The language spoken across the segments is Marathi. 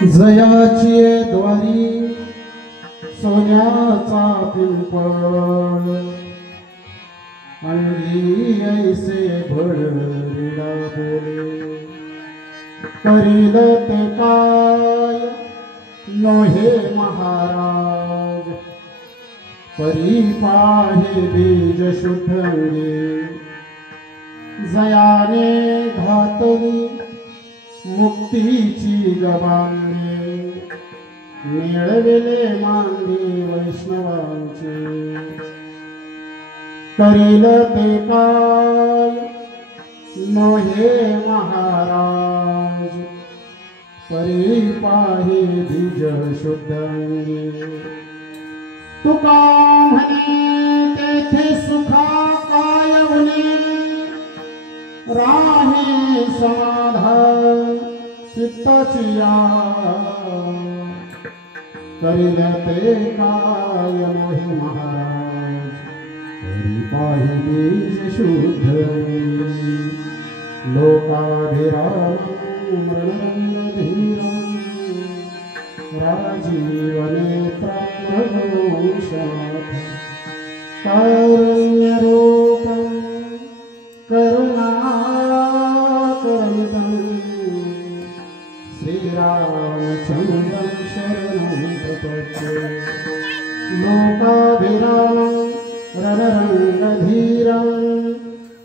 जयाची द्वारी सोन्याचा पिंपळ अंगी ऐसे भडरीला बोले करील ते काय नोहे महाराज परी पाहे बीज शुद्धंगे जयाने घातली मुक्तीची गबांगे मिळविले मांदी वैष्णवांचे करील ते काय नोहे महाराज परी पाहे बीज शुद्धंगे तुका म्हणे तेथे सुखा कायवणे राहे समाधान चित्ताची करील ते काय नोहे महाराज परी पाहे बीज शुद्ध लोकाभिराम मृणधीरम राजीवनेत्रं कारुण्यरूपं करुणाकरमितं श्रीरामचन्द्रं शरणं प्रपद्ये लोकाभिरामं रणरङ्गधीरं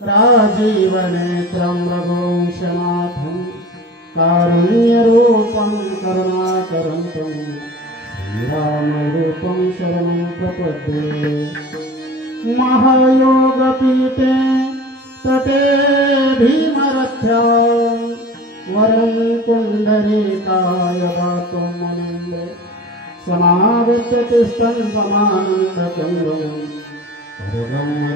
राजीवनेत्रं रघुवंशनाथं कारुण्यरूपं करुणाकरन्तं श्रीरामरूपं शरणं प्रपद्ये महायोगपीठे तटे भीमरथ्यां वरं पुण्डरीकाय दातुं मुनीन्द्र समागत्य तिष्ठन् समानन्दकन्दं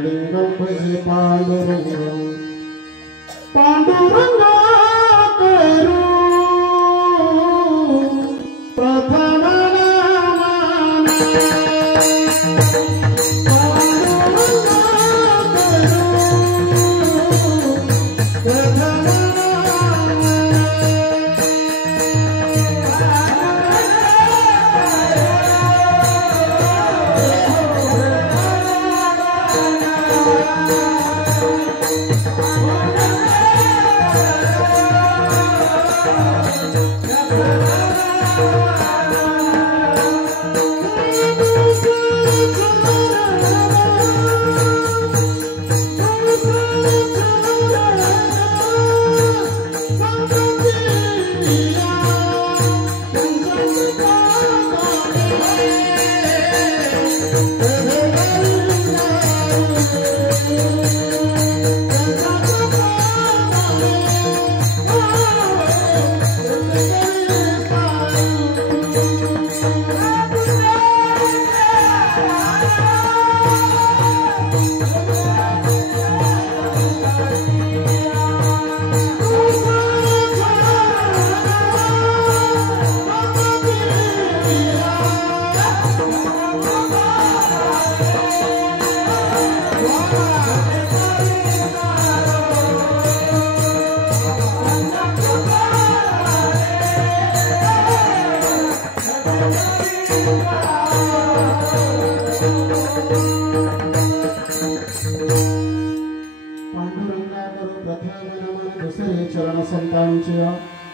लिङ्गं भजे पाण्डुरङ्गं पाण्डुरङ्गा करू प्रथम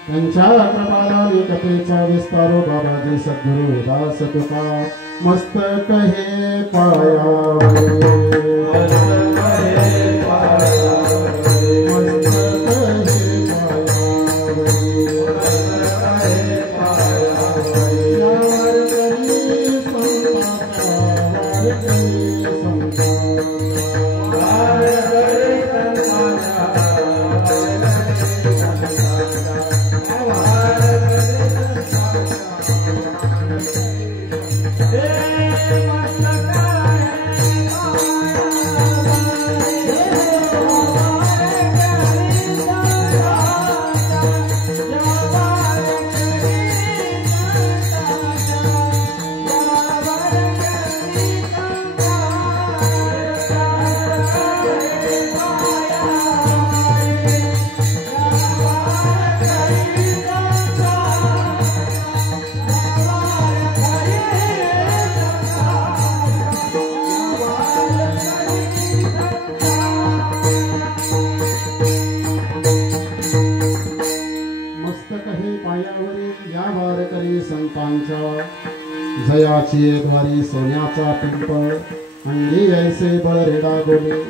त्यांच्या कृपालाने कथेचा विस्तारो बाबाजी सद्गुरु दास तुका मस्तक हे पायावे Hey, या वारकरी संतांच्या जयाची द्वारी सोन्याचा पिंपळ अंगी ऐसे बळ रेडा गोले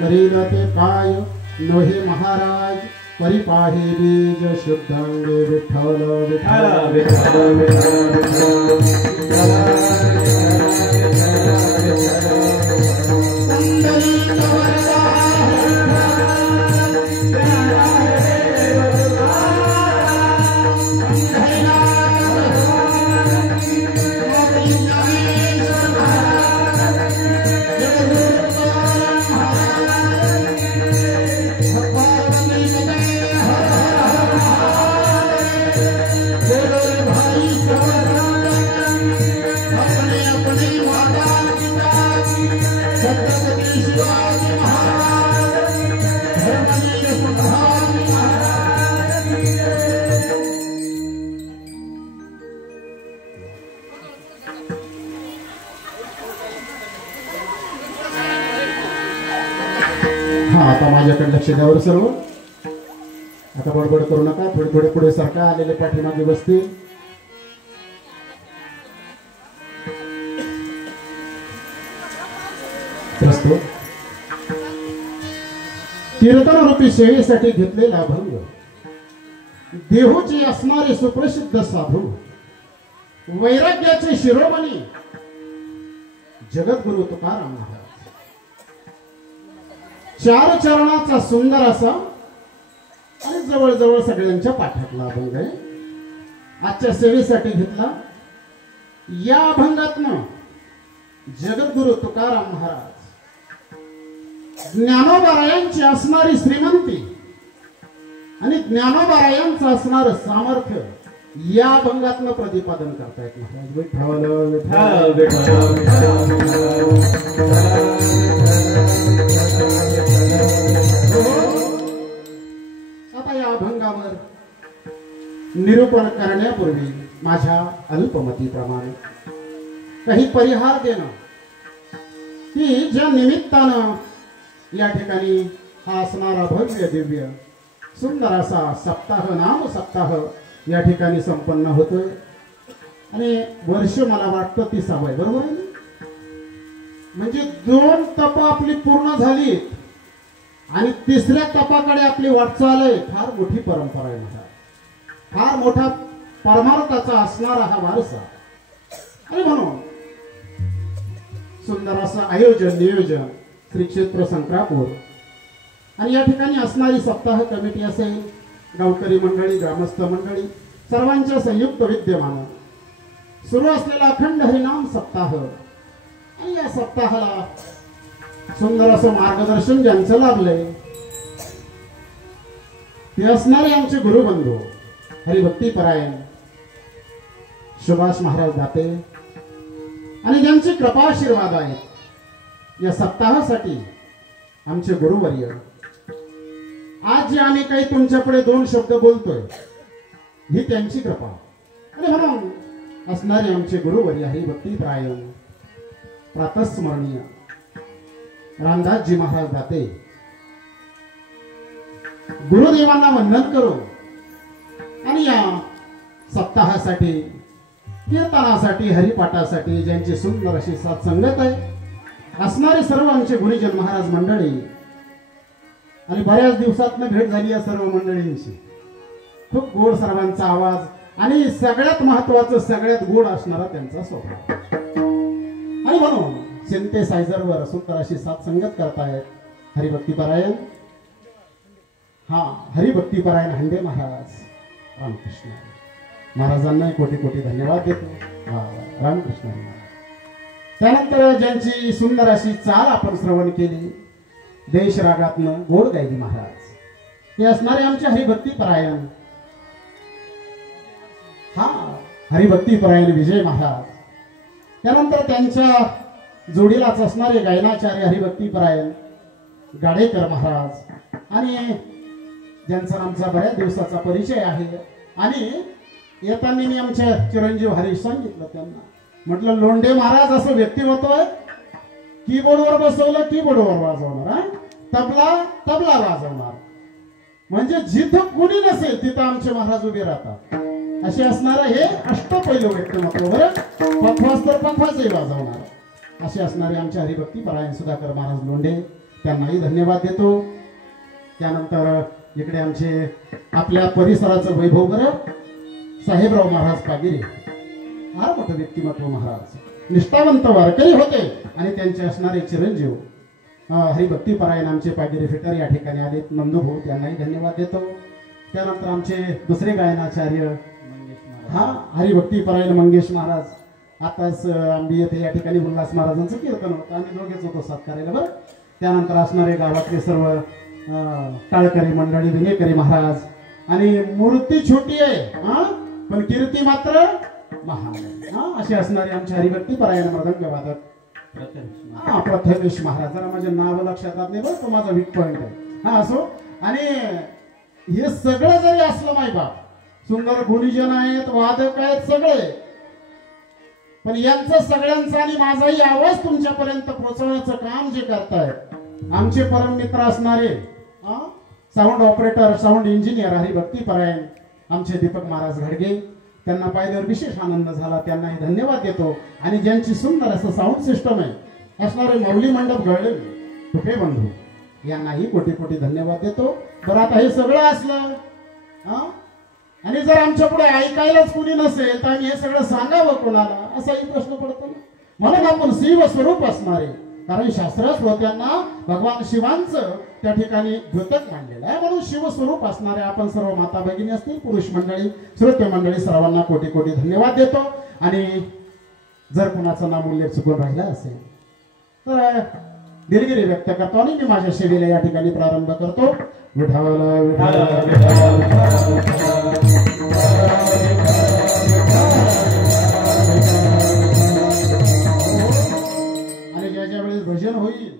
करील ते काय नोहे महाराज परिपाही बीज शुद्धांगे विठ्ठल विठ्ठल विठ्ठल आता माझ्याकडे लक्ष द्यावर सर्व. आता बडबड करू नका. थोडे थोडे पुढे सरका. आलेले पाठीमागे बसतील. कीर्तन रूपी सेवेसाठी घेतलेला अभंग देहूची असणारे सुप्रसिद्ध साधू वैराग्याचे शिरोमणी जगद्गुरु तुकाराम महाराज चार चरणाचा सुंदर असा आणि जवळजवळ सगळ्यांच्या पाठातला अभंग आहे. आजच्या सेवेसाठी घेतला. या अभंगातनं जगद्गुरु तुकाराम महाराज ज्ञानोबारायांची असणारी श्रीमंती आणि ज्ञानोबारायांचं असणार सामर्थ्य या अभंगातनं प्रतिपादन करतायत महाराज. विठ्ठल विठ्ठल आता या अभंगावर निरूपण करण्यापूर्वी माझ्या अल्पमतीप्रमाणे काही परिहार देणं की ज्या निमित्तानं या ठिकाणी हा असणारा भव्य दिव्य सुंदर असा सप्ताह नाम सप्ताह या ठिकाणी संपन्न होतोय. आणि वर्ष मला वाटतं 30 आहे. बरोबर आहे. म्हणजे 2 तप आपली पूर्ण झाली आणि 3ऱ्या तपाकडे आपली वाटचाल आहे. फार मोठी परंपरा आहे महाराज. फार मोठा परमार्थाचा असणारा हा वारसा. आणि म्हणून सुंदर असं आयोजन नियोजन श्री क्षेत्र संक्रापूर आणि या ठिकाणी असणारी सप्ताह कमिटी असेल, गावकरी मंडळी, ग्रामस्थ मंडळी सर्वांच्या संयुक्त विद्यमानं सुरू असलेला अखंड हरिनाम सप्ताह आणि या सप्ताहाला सुंदर असं मार्गदर्शन ज्यांचं लाभलंय ते असणारे आमचे गुरुबंधू हरिभक्तीपरायण सुभाष महाराज दाते आणि ज्यांची कृपाशीर्वाद आहेत या सप्ताहासाठी आमचे गुरुवर्य. आज जे आम्ही काही तुमच्यापुढे 2 शब्द बोलतोय ही त्यांची कृपा. आणि म्हणून असणारे आमचे गुरुवर्य हरिभक्तीपरायण प्रातस्मरणीय रामदासजी महाराज दाते गुरुदेवांना वंदन करून आणि या सप्ताहासाठी कीर्तनासाठी हरिपाठासाठी ज्यांची सुंदर अशी सत्संगत आहे असणारे सर्व आमचे गुरुजन महाराज मंडळी आणि बऱ्याच दिवसातनं भेट झाली या सर्व मंडळींची. खूप गोड सर्वांचा आवाज आणि सगळ्यात महत्वाचं सगळ्यात गोड असणारा त्यांचा स्वभाव. आणि म्हणून सिंथेसायझरवर सुंदर अशी सत्संगत करतायत हरिभक्तीपरायण. हा हरिभक्तीपरायण हंडे महाराज रामकृष्ण महाराजांना कोटी कोटी धन्यवाद देतो. रामकृष्ण. त्यानंतर ज्यांची सुंदर अशी चाल आपण श्रवण केली देश रागातनं गोड गायली महाराज ते असणारे आमचे हरिभक्तीपरायण हा हरिभक्तीपरायण विजय महाराज. त्यानंतर त्यांच्या जोडीलाच असणारे गायनाचार्य हरिभक्तीपरायण गाडेकर महाराज आणि ज्यांचा आमचा बऱ्याच दिवसाचा परिचय आहे. आणि येताना मी आमच्या चिरंजीव हरीश सांगितलं त्यांना म्हटलं लोंढे महाराज असं व्यक्तिमत्व आहे कीबोर्डवर बसवलं कीबोर्डवर वाजवणार, तबला तबला वाजवणार. म्हणजे जिथं कुणी नसेल तिथं आमचे महाराज उभे राहतात. असे असणारं हे अष्टपैलू व्यक्तिमत्व. बरं, पखवाज तर पखवाजही वाजवणार असे असणारे आमचे हरिभक्ती परायण सुधाकर महाराज लोंढे, त्यांनाही धन्यवाद देतो. त्यानंतर इकडे आमचे आपल्या परिसराचं वैभव बरं साहेबराव महाराज पागिरे, फार मोठं व्यक्तिमत्व महाराज, निष्ठावंत वारकरी होते आणि त्यांचे असणारे चिरंजीव हरिभक्ती परायण आमचे पागिरे फिटर या ठिकाणी आले, नंदूभाऊ, त्यांनाही धन्यवाद देतो. त्यानंतर आमचे दुसरे गायनाचार्य हरिभक्ती परायण मंगेश महाराज, आताच आंबी येथे या ठिकाणी उल्हास महाराजांचं कीर्तन होतं, आम्ही दोघेच होतो साथ करायला. बरं, त्यानंतर असणारे गावातले सर्व टाळकरी मंडळी, विनेकरी महाराज, आणि मूर्ती छोटी आहे पण कीर्ती मात्र महान आहे. असे असणारे आमचे हरिभक्ती परायण मृदंग वादक प्रथमेश महाराज. जरा माझे नाव लक्षात नाही बरं, तो माझा वीक पॉइंट आहे. असो, आणि हे सगळं जरी असलं माय बाप, सुंदर गुणीजन आहेत, वादक आहेत सगळे, पण यांचं सगळ्यांचा आणि माझाही आवाज तुमच्यापर्यंत पोहोचवण्याचं काम जे करतायत आमचे परम मित्र असणारे साऊंड ऑपरेटर, साऊंड इंजिनियर हरिभक्ती परायण आमचे दीपक महाराज घडगे, त्यांना पाहिल्यावर विशेष आनंद झाला, त्यांनाही धन्यवाद देतो. आणि ज्यांची सुंदर असं साऊंड सिस्टम आहे असणारे मौली मंडप घडले तुपे बंधू, यांनाही कोटी कोटी धन्यवाद देतो. बरं, आता हे सगळं असलं आणि जर आमच्या पुढे ऐकायलाच कुणी नसेल तर आम्ही हे सगळं सांगावं कोणाला, असाही प्रश्न पडतो ना. म्हणून आपण शिव स्वरूप असणारे, कारण शास्त्र श्रोत्यांना भगवान शिवांचं त्या ठिकाणी द्योतक मांडलेलं आहे, म्हणून शिवस्वरूप असणारे आपण सर्व माता भगिनी असतील, पुरुष मंडळी, श्रोते मंडळी, सर्वांना कोटी कोटी धन्यवाद देतो. आणि जर कुणाचं नाम उल्लेख चुकून राहिला असेल तर दिलगिरी व्यक्त करतो आणि मी माझ्या सेवेला या ठिकाणी प्रारंभ करतो. विठाला आणि ज्याच्या वेळेस भजन होईल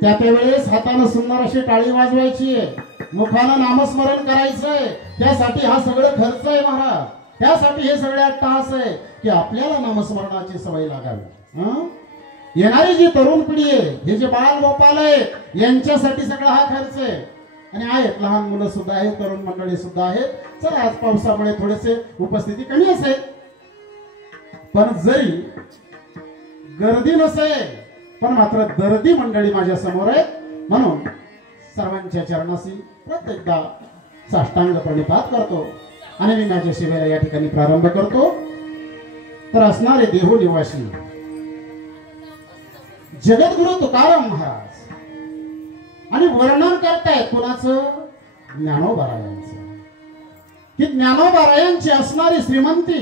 त्या वेळेस हातानं सुंदर अशी टाळी वाजवायची आहे, मुखानं नामस्मरण करायचंय. त्यासाठी हा सगळं खर्च आहे महाराज, त्यासाठी हे सगळे तास आहे की आपल्याला नामस्मरणाची सवय लागावी. येणारी जी तरुण पिढी आहे, हे जे बाल गोपाल आहेत, यांच्यासाठी सगळा हा खर्च आहे. आणि आहेत लहान मुलं सुद्धा आहेत, तरुण मंडळी सुद्धा आहेत. चला, आज पावसामुळे थोडेसे उपस्थिती कमी असेल, पण जरी गर्दी नसेल पण मात्र दर्दी मंडळी माझ्या समोर आहेत, म्हणून सर्वांच्या चरणाशी प्रत्येकदा साष्टांग प्रणिपात करतो आणि मी माझ्या सेवेला या ठिकाणी प्रारंभ करतो. तर असणारे देहू निवासी जगद्गुरु तुकाराम महाराज आणि वर्णन करतायत कुणाचं, ज्ञानोबारायांचं, की ज्ञानोबारायांची असणारी श्रीमंती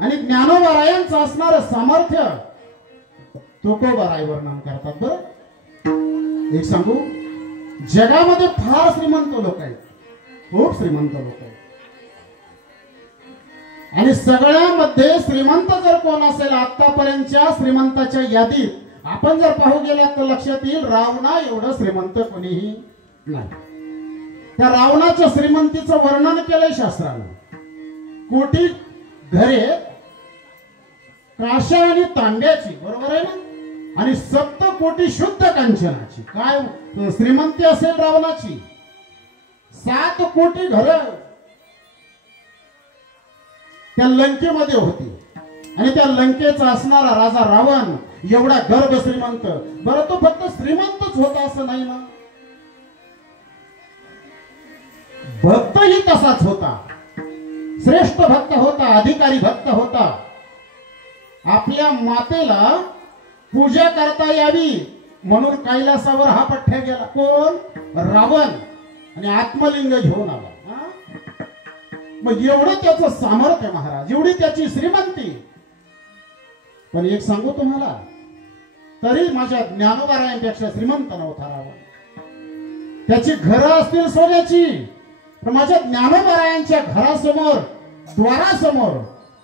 आणि ज्ञानोबारायांचं असणारं सामर्थ्य तुकोबाराय वर्णन करतात. बरं, एक सांगू, जगामध्ये फार श्रीमंत लोक आहेत, खूप श्रीमंत लोक आहेत, आणि सगळ्यामध्ये श्रीमंत जर कोण असेल आतापर्यंतच्या श्रीमंताच्या यादीत आपण जर पाहू गेलात तर लक्षात येईल रावणा एवढं श्रीमंत कोणीही नाही. त्या रावणाच्या श्रीमंतीचं वर्णन केलंय शास्त्रानं. कोटी घरे काश्या आणि तांब्याची, बरोबर आहे ना, आणि 7 कोटी शुद्ध कांचनाची. काय श्रीमंती असेल रावणाची, 7 कोटी घर त्या लंकेमध्ये होती, आणि त्या लंकेचा असणारा राजा रावण एवढा गर्भ श्रीमंत. बरं, तो फक्त श्रीमंतच होता असं नाही ना, भक्तही तसाच होता, श्रेष्ठ भक्त होता, अधिकारी भक्त होता. आपल्या मातेला पूजा करता यावी म्हणून कैलासावर हा पठ्ठ्या गेला. कोण? रावण. आणि आत्मलिंग घेऊन आला. मग एवढं त्याचं सामर्थ्य महाराज, एवढी त्याची श्रीमंती. पण एक सांगू तुम्हाला, तरी माझ्या ज्ञानोबारायांपेक्षा श्रीमंत नव्हता रावण. त्याची घरं असतील सोन्याची, पण माझ्या ज्ञानोबारायांच्या घरासमोर, द्वारासमोर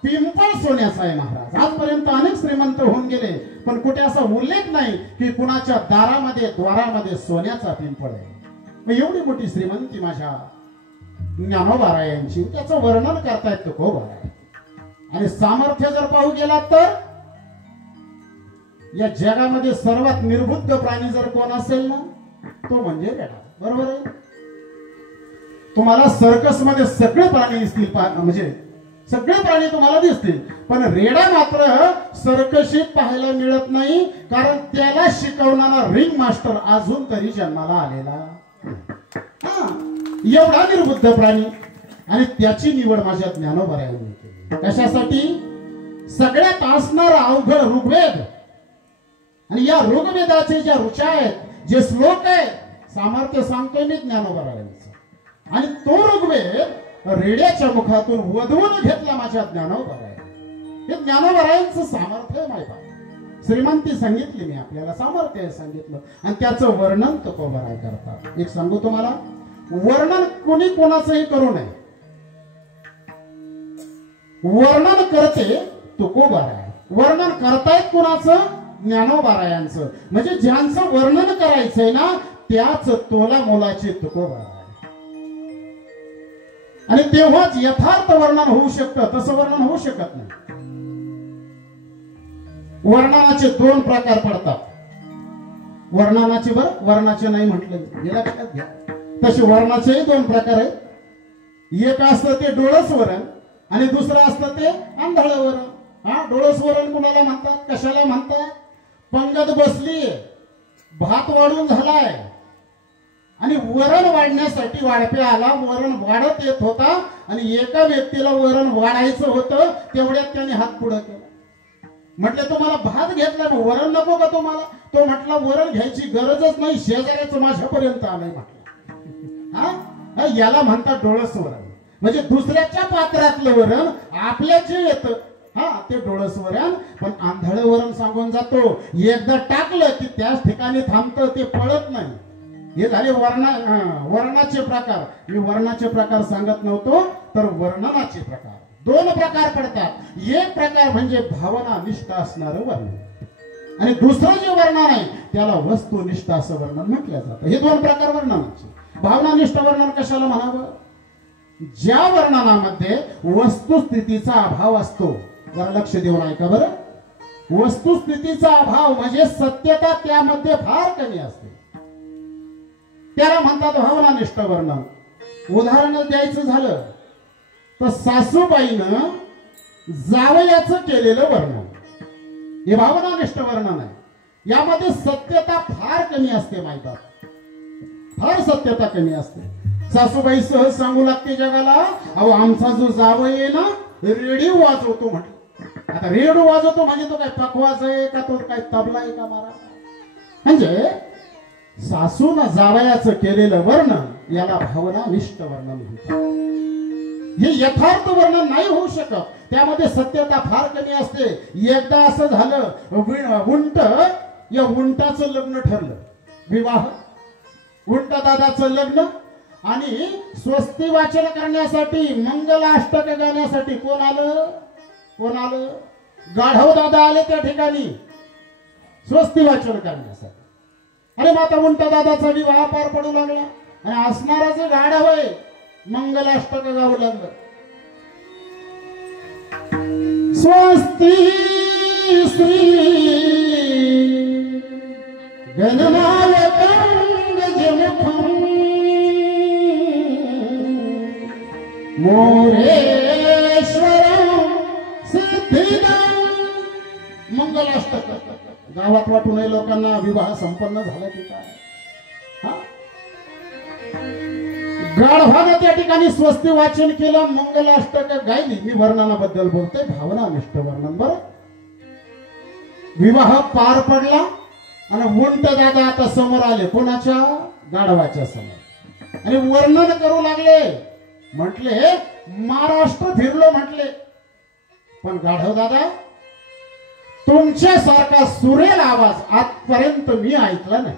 पिंपळ सोन्याचा आहे महाराज. आजपर्यंत अनेक श्रीमंत होऊन गेले, पण कुठे असा उल्लेख नाही की कुणाच्या दारामध्ये, द्वारामध्ये सोन्याचा पिंपळ आहे. मग एवढी मोठी श्रीमंती माझ्या ज्ञानोबारायांची, त्याचं वर्णन करतायत तुकोबाराय. आणि सामर्थ्य जर पाहू गेला तर या जगामध्ये सर्वात निर्बुद्ध प्राणी जर कोण असेल ना, तो म्हणजे रेडा. बरोबर आहे, तुम्हाला सर्कस मध्ये सगळे प्राणी दिसतील, म्हणजे सगळे प्राणी तुम्हाला दिसतील, पण रेडा मात्र सर्कशीत पाहायला मिळत नाही, कारण त्याला शिकवणारा रिंग मास्टर अजून तरी जन्माला आलेला. एवढा निर्बुद्ध प्राणी, आणि त्याची निवड माझ्या ज्ञानोबरायांनी केली. कशासाठी? सगळ्यात असणारा अवघड ऋग्वेद, आणि या ऋग्वेदाचे ज्या ऋचा आहेत, जे श्लोक आहेत, सामर्थ्य सांगतोय मी ज्ञानोबरायांचं, आणि तो ऋग्वेद रेड्याच्या मुखातून वधवून घेतला माझ्या ज्ञानोबराय. हे ज्ञानोबरायांचं सामर्थ्य आहे. माहिती श्रीमंती सांगितली मी आपल्याला, सामर्थ्य सांगितलं, आणि त्याचं वर्णन तुकोबराय करतात. एक सांगू तुम्हाला, वर्णन कोणी कोणाचंही करू नये. वर्णन करते तुकोबराय, वर्णन करतायत कोणाचं? ज्ञानोबरायांचं. म्हणजे ज्यांचं वर्णन करायचंय ना, त्याच तोला मोलाचे तुकोबराय. आणि तेव्हाच यथार्थ वर्णन होऊ शकतं, तसं वर्णन होऊ शकत नाही. वर्णनाचे दोन प्रकार पडतात. वर्णनाचे बरं, वर्णाचे नाही म्हटलं गेला का घ्या. तसे वर्णाचेही दोन प्रकार आहेत. एक असतं ते डोळस वरण, आणि दुसरं असतं ते आंधळ वरण. डोळस वरण कुणाला म्हणतात? कशाला म्हणतात? पंगत बसली, भात वाढून झालाय, आणि वरण वाढण्यासाठी वाढपे आला, वरण वाढत येत होता, आणि एका व्यक्तीला वरण वाढायचं होतं, तेवढ्यात त्याने हात पुढे केला. म्हटलं तुम्हाला भात घेतला, मग वरण नको का तुम्हाला? तो म्हटला वरण घ्यायची गरजच नाही, शेजाऱ्याचं माझ्यापर्यंत आलंय म्हटलं. याला म्हणतात डोळस वरण. म्हणजे दुसऱ्याच्या पात्रातलं वरण आपल्या जे येतं, ते डोळस वरण. पण आंधळ वरण सांगून जातो, एकदा टाकलं की त्याच ठिकाणी थांबतं, ते पळत नाही. हे झाले वर्णाचे प्रकार. मी वर्णाचे प्रकार सांगत नव्हतो, तर वर्णनाचे प्रकार दोन प्रकार पडतात. एक प्रकार म्हणजे भावनानिष्ठ असणारं वर्णन, आणि दुसरं जे वर्णन आहे त्याला वस्तुनिष्ठ असं वर्णन म्हटलं जातं. हे दोन प्रकार वर्णनाचे. भावनानिष्ठ वर्णन कशाला म्हणावं? ज्या वर्णनामध्ये वस्तुस्थितीचा अभाव असतो. जरा लक्ष देऊन ऐका बरं. वस्तुस्थितीचा अभाव म्हणजे सत्यता त्यामध्ये फार कमी असते, त्याला म्हणतात भावनानिष्ठ वर्णन. उदाहरण द्यायचं झालं तर सासूबाईनं जावयाचं केलेलं वर्णन, हे भावनानिष्ठ वर्णन आहे. यामध्ये सत्यता फार कमी असते. माहिती, फार सत्यता कमी असते. सासूबाई सहज सांगू लागते जगाला, अहो आमचा जो जावई आहे ना, रेडिओ वाजवतो म्हटलं. आता रेडिओ वाजवतो म्हणजे तो काय पखवाज आहे का, तो काय तबला आहे का मारा? म्हणजे सासून जावयाचं केलेलं वर्णन याला भावनानिष्ठ वर्णन म्हणतात. हे यथार्थ वर्णन नाही होऊ शकत, त्यामध्ये सत्यता फार कमी असते. एकदा असं झालं, उंट, या उंटाचं लग्न ठरलं, विवाह, उंट दादाचं लग्न, आणि स्वस्ती वाचन करण्यासाठी, मंगलाष्टक गाण्यासाठी कोण आलं? कोण आलं? गाढव दादा आले त्या ठिकाणी स्वस्ती वाचन करण्यासाठी. अरे माता उंट दादाचा विवाह पार पडू लागला, आणि असणारा जे गाढव आहे मंगलाष्टक गाऊ लागलं. स्वस्ती श्री गणनायकं गजमुखं मोरेश्वरं सिद्धिदं. मंगलाष्टक गावात वाटू नये लोकांना, विवाह संपन्न झाला की काय. गाढवानं त्या ठिकाणी स्वस्ती वाचन केलं, मंगलाष्टक गायली. मी वर्णनाबद्दल बोलतोय, भावनानिष्ठ वर्णन. बरं, विवाह पार पडला, आणि उंट दादा आता समोर आले, कोणाच्या? गाढवाच्या समोर, आणि वर्णन करू लागले. म्हटले महाराष्ट्र फिरलो म्हटले, पण गाढव दादा तुमच्यासारखा सुरेल आवाज आजपर्यंत मी ऐकला नाही.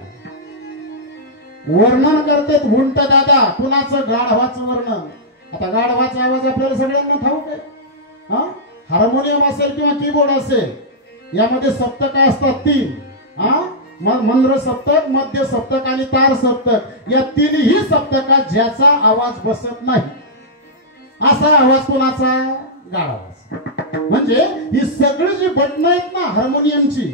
वर्णन करतेत उंट दादा, कुणाचं? गाढवाचं वर्णन. आता गाढवाचा आवाज आपल्याला सगळ्यांना ठाऊक आहे. हार्मोनियम असेल किंवा कीबोर्ड असेल, यामध्ये सप्तक असतात 3. मंद्र सप्तक, मध्य सप्तक आणि तार सप्तक. या तिन्ही सप्तकात ज्याचा आवाज बसत नाही, असा आवाज कोणाचा? गाढवाचा. म्हणजे ही सगळी जी बटणं आहेत ना हार्मोनियमची,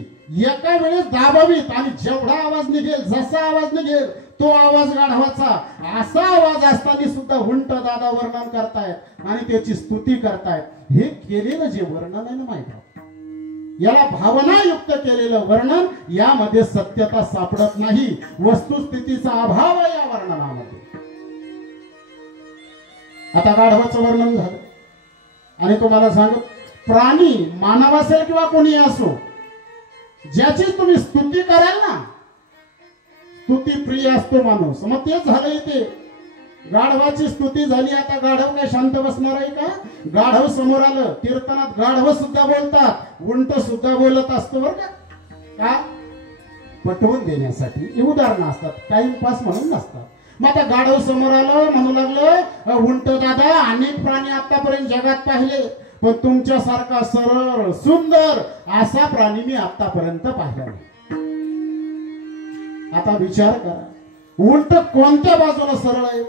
एका वेळेस दाबावीत, आणि जेवढा आवाज निघेल, जसा आवाज निघेल तो आवाज गाढवाचा, असा आवाज असताना सुद्धा उंट दादा वर्णन करतायत आणि त्याची स्तुती करतायत. हे केलेलं जे वर्णन आहे ना माहिती, याला भावनायुक्त केलेलं वर्णन, यामध्ये सत्यता सापडत नाही, वस्तुस्थितीचा अभाव आहे या वर्णनामध्ये. आता गाढवाचं वर्णन झालं आणि तुम्हाला सांगू, प्राणी मानव असेल किंवा कोणी असो, ज्याची तुम्ही स्तुती कराल ना, स्तुती प्रिय असतो माणूस. मग तेच झालं इथे, गाढवाची स्तुती झाली. आता गाढव काय शांत बसणार आहे का? गाढव समोर आलं. कीर्तनात गाढव सुद्धा बोलतात, उंट सुद्धा बोलत असतो बरं का. का? पटवून देण्यासाठी. ही उदाहरणं असतात, टाइमपास म्हणून नसतात. मग आता गाढव समोर आलं, म्हणू लागलं, उंट दादा अनेक प्राणी आतापर्यंत जगात पाहिले, पण तुमच्यासारखा सरळ सुंदर असा प्राणी मी आतापर्यंत पाहिला नाही. आता विचार करा, उंट कोणत्या बाजूला सरळ आहे?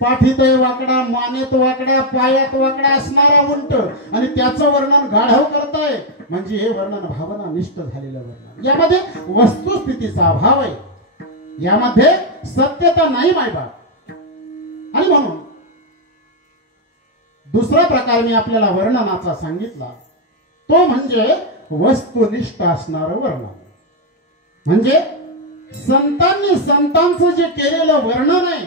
पाठीत वाकडा, मानेत वाकडा, पायात वाकडा असणारा उंट, आणि त्याचं वर्णन गाढव करताय. म्हणजे हे वर्णन भावनानिष्ठ झालेलं वर्णन. यामध्ये वस्तुस्थितीचा अभाव आहे, यामध्ये सत्यता नाही मायबाप. आणि म्हणून दुसरा प्रकार मी आपल्याला वर्णनाचा सांगितला, तो म्हणजे वस्तुनिष्ठ असणारं वर्णन. म्हणजे संतांनी संतांचं जे केलेलं वर्णन आहे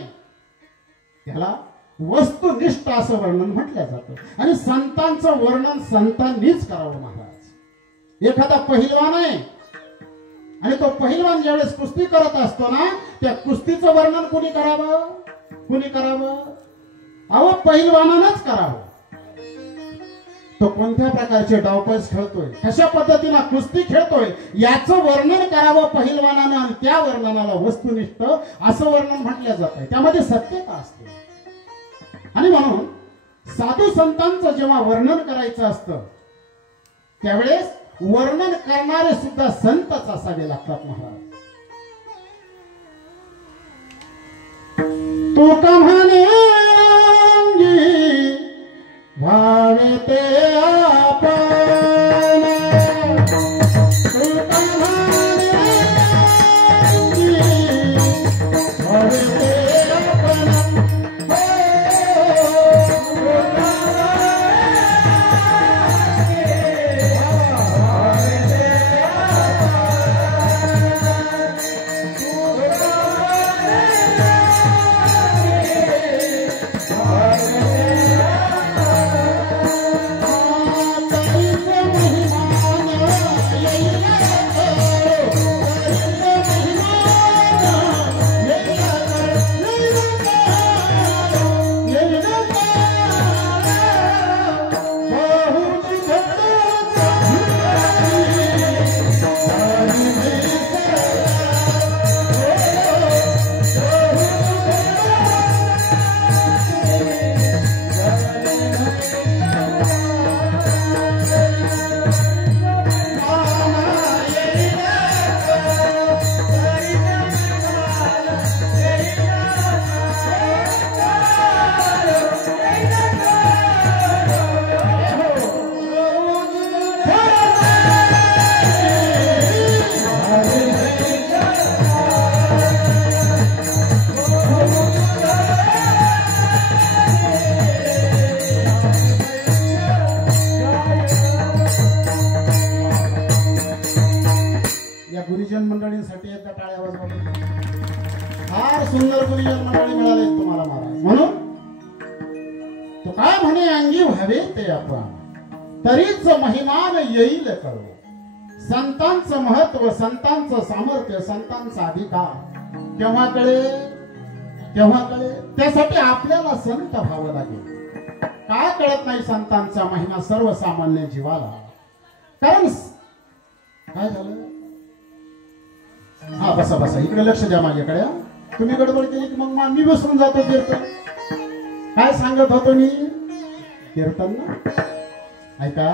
त्याला वस्तुनिष्ठ असं वर्णन म्हटलं जातं. आणि संतांचं वर्णन संतांनीच करावं महाराज. एखादा पहिलवान आहे आणि तो पहिलवान ज्यावेळेस कुस्ती करत असतो ना, त्या कुस्तीचं वर्णन कोणी करावं? कोणी करावं? अहो पहिलवानानंच करावं. तो कोणत्या प्रकारचे डावपेच खेळतोय, कशा पद्धतीने कुस्ती खेळतोय, याचं वर्णन करावं पहिलवानानं. आणि त्या वर्णनाला वस्तुनिष्ठ असं वर्णन म्हटलं जातं. त्यामध्ये सत्यता असते. आणि म्हणून साधू संतांचं जेव्हा वर्णन करायचं असतं, त्यावेळेस वर्णन करणारे सुद्धा संतच असावे लागतात महाराज. तो का म्हणे भावे ते आपण, तू का म्हणे भावे ते आपण, गुरुजन मंडळींसाठी एकदा टाळ्या वाजवा. फार सुंदर गुरुजन मंडळी मिळाले तुम्हाला महाराज. म्हणून तो काय म्हणे, अंगी व्हावे ते आपण, तरीच महिमान येईल कळो. संतांचं महत्व, संतांचं सामर्थ्य, संतांचा अधिकार केव्हा कळेल? केव्हा कळेल? त्यासाठी आपल्याला संत व्हावं लागेल. काय कळत नाही संतांचा महिमा सर्वसामान्य जीवाला? कारण काय झालं? हा बसा बसा, इकडे लक्ष द्या माझ्याकडे. तुम्ही गडबड केली की मग मी बसून जातो कीर्तन. काय सांगत होतो मी? कीर्तन ना. ऐका,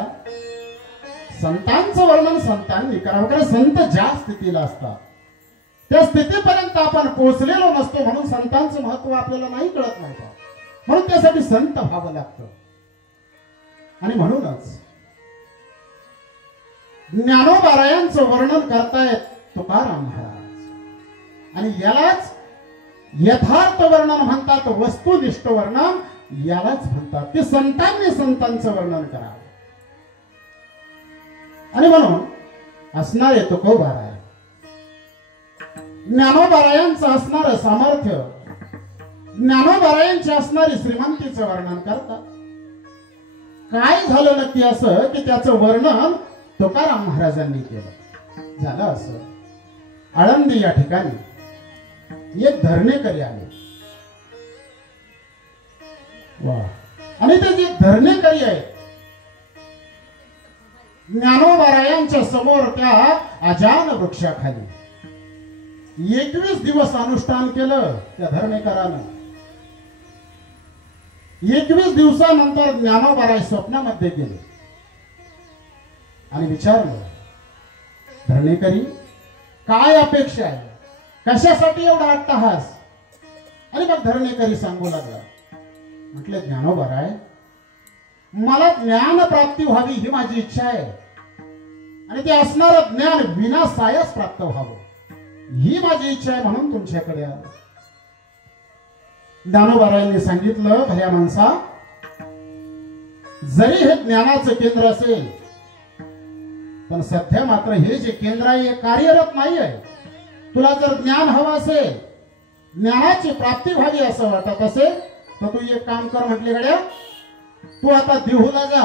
संतांचं वर्णन संतांनी करावं. कारण संत ज्या स्थितीला असतात त्या स्थितीपर्यंत आपण पोहोचलेलो नसतो, म्हणून संतांचं महत्व आपल्याला नाही कळत नाही. म्हणून त्यासाठी संत व्हावं लागतं. आणि म्हणूनच ज्ञानोबारायांचं वर्णन करतायत तुकाराम महाराज. आणि यालाच यथार्थ वर्णन म्हणतात, वस्तुनिष्ठ वर्णन यालाच म्हणतात. ते संतांनी संतांचं वर्णन करावं. आणि म्हणून असणारे तुकोबाराय, ज्ञानोबारायांचं असणारं सामर्थ्य, ज्ञानोबारायांची असणारी श्रीमंतीचं वर्णन करतात. काय झालं नक्की असं की त्याचं वर्णन तुकाराम महाराजांनी केलं. झालं असं, आळंदी या ठिकाणी एक धरणेकरी आले. वा. आणि ते जे धरणेकरी आहेत, ज्ञानोबारायांच्या समोर त्या अजान वृक्षाखाली 21 दिवस अनुष्ठान केलं त्या धरणेकरानं. 21 दिवसानंतर ज्ञानोबाराय स्वप्नामध्ये गेले आणि विचारलं, धरणेकरी काय अपेक्षा आहे, कशासाठी एवढा अट्टहास? आणि मग धरणेकरी सांगू लागला, म्हटले ज्ञानोबाराय, मला ज्ञान प्राप्ती व्हावी ही माझी इच्छा आहे आणि ते असणारं ज्ञान विनासायच प्राप्त व्हावं ही माझी इच्छा आहे, म्हणून तुमच्याकडे आलो. ज्ञानोबारायांनी सांगितलं, भल्या माणसा, जरी हे ज्ञानाचं केंद्र असेल पण सध्या मात्र हे जे केंद्र आहे हे कार्यरत नाही आहे. तुला जर ज्ञान हवं असेल, ज्ञानाची प्राप्ती व्हावी असं वाटत असेल तर तू एक काम कर. म्हटले, गड्या तू आता देहूला जा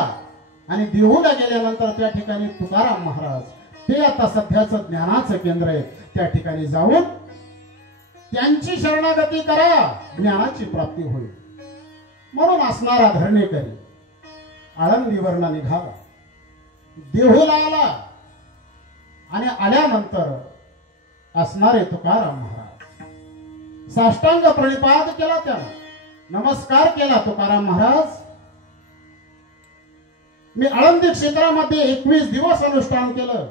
आणि देहूला गेल्यानंतर त्या ठिकाणी तुकाराम महाराज, ते आता सध्याचं ज्ञानाचं केंद्र आहे, त्या ठिकाणी जाऊन त्यांची शरणागती करा, ज्ञानाची प्राप्ती होईल. म्हणून असणारा धरणेकरी आळंदीवरनं निघाला, देहूला आला आणि आल्यानंतर असणारे तुकाराम महाराज साष्टांग प्रणिपात केला, त्याला नमस्कार केला. तुकाराम महाराज, मी आळंदी क्षेत्रामध्ये 21 दिवस अनुष्ठान केलं.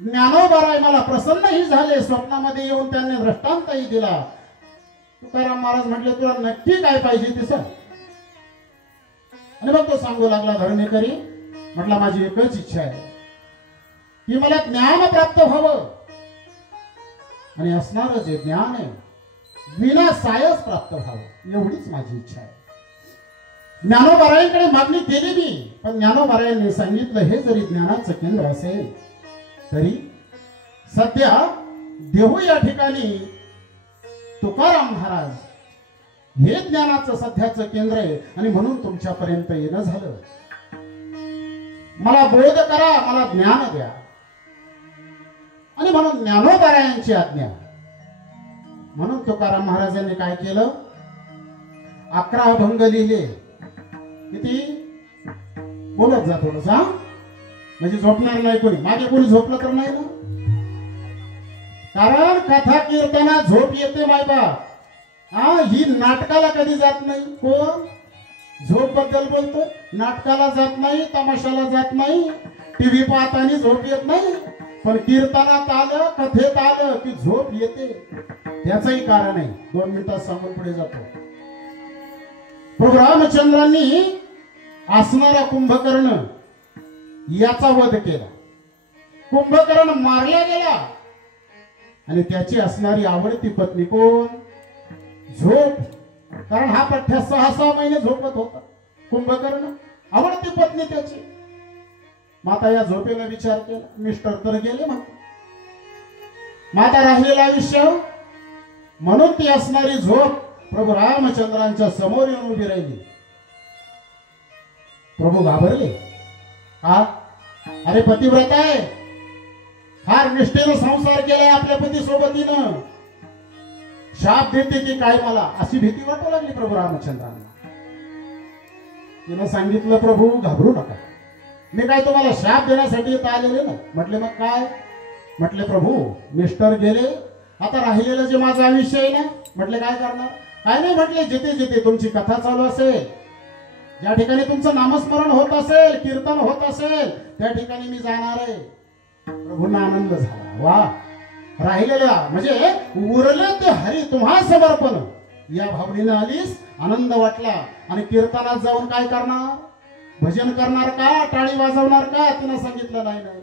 ज्ञानोबाराय मला प्रसन्नही झाले, स्वप्नामध्ये येऊन त्यांनी दृष्टांतही दिला. तुकाराम महाराज म्हटले, तुला नक्की काय पाहिजे ते सांग. आणि मग तो सांगू लागला, धरणेकरी, म्हटला माझी एकच इच्छा आहे की मला ज्ञान प्राप्त व्हावं आणि असणारं जे ज्ञान आहे विनासायच प्राप्त व्हावं, एवढीच माझी इच्छा आहे. ज्ञानोबारायांकडे मागणी केली मी, पण ज्ञानोबारायांनी सांगितलं, हे जरी ज्ञानाचं केंद्र असेल तरी सध्या देहू या ठिकाणी तुकाराम महाराज हे ज्ञानाचं सध्याचं केंद्र आहे आणि म्हणून तुमच्यापर्यंत येणं झालं. मला बोध करा, मला ज्ञान द्या. आणि म्हणून ज्ञानोबारायांची आज्ञा. म्हणून तुकाराम महाराजांनी काय केलं, 11 अभंग लिहिले. किती? बोलत जा थोडंसं, म्हणजे झोपणार नाही कोणी. मागे कोणी झोपलं तर नाही ना, कारण कथा कीर्तना झोप येते मायबाप. ही नाटकाला कधी जात नाही. कोण झोप बद्दल बोलतो? नाटकाला जात नाही, तमाशाला जात नाही, टीव्ही पाहताना झोप येत नाही, पण कीर्तनात आलं, कथेत आलं की झोप येते. त्याचंही कारण आहे, 2 मिनिटात सांगून पुढे जातो. प्रभू रामचंद्रांनी असणारा कुंभकर्ण याचा वध केला. कुंभकर्ण मारला गेला आणि त्याची असणारी आवडती पत्नी कोण? झोप. कारण हा पठ्ठ्या 6 महिने झोपत होता कुंभकर्ण, आवडती पत्नी त्याची. माता या झोपेला विचार केला, मिस्टर तर गेले, माता राहिलेला आयुष्य. म्हणून ती असणारी झोप प्रभू रामचंद्रांच्या समोर येऊन उभी राहिली. प्रभू घाबरले. हा, अरे पतिव्रता आहे, फार निष्ठेनं संसार केलाय आपल्या पती सोबतीनं, शाप देते की काय मला, अशी भीती वाटू लागली प्रभू रामचंद्रांना. तिनं सांगितलं, प्रभू घाबरू नका, मी काय तुम्हाला शाप देण्यासाठी इथं आलेले ना. म्हटले मग काय? म्हटले प्रभू मिस्टर गेले, आता राहिलेलं जे माझं आयुष्य आहे ना, म्हटले काय करणार? काय नाही म्हटले, जिथे जिथे तुमची कथा चालू असेल, ज्या ठिकाणी तुमचं नामस्मरण होत असेल, कीर्तन होत असेल, त्या ठिकाणी मी जाणार आहे. प्रभूंना आनंद झाला. वा, राहिलेलं म्हणजे उरलं ते हरी तुम्हा समर्पण या भावनेनं आलीस, आनंद वाटला. आणि कीर्तनात जाऊन काय करणार? भजन करणार का? टाळी वाजवणार का? तिनं सांगितलं नाही नाही,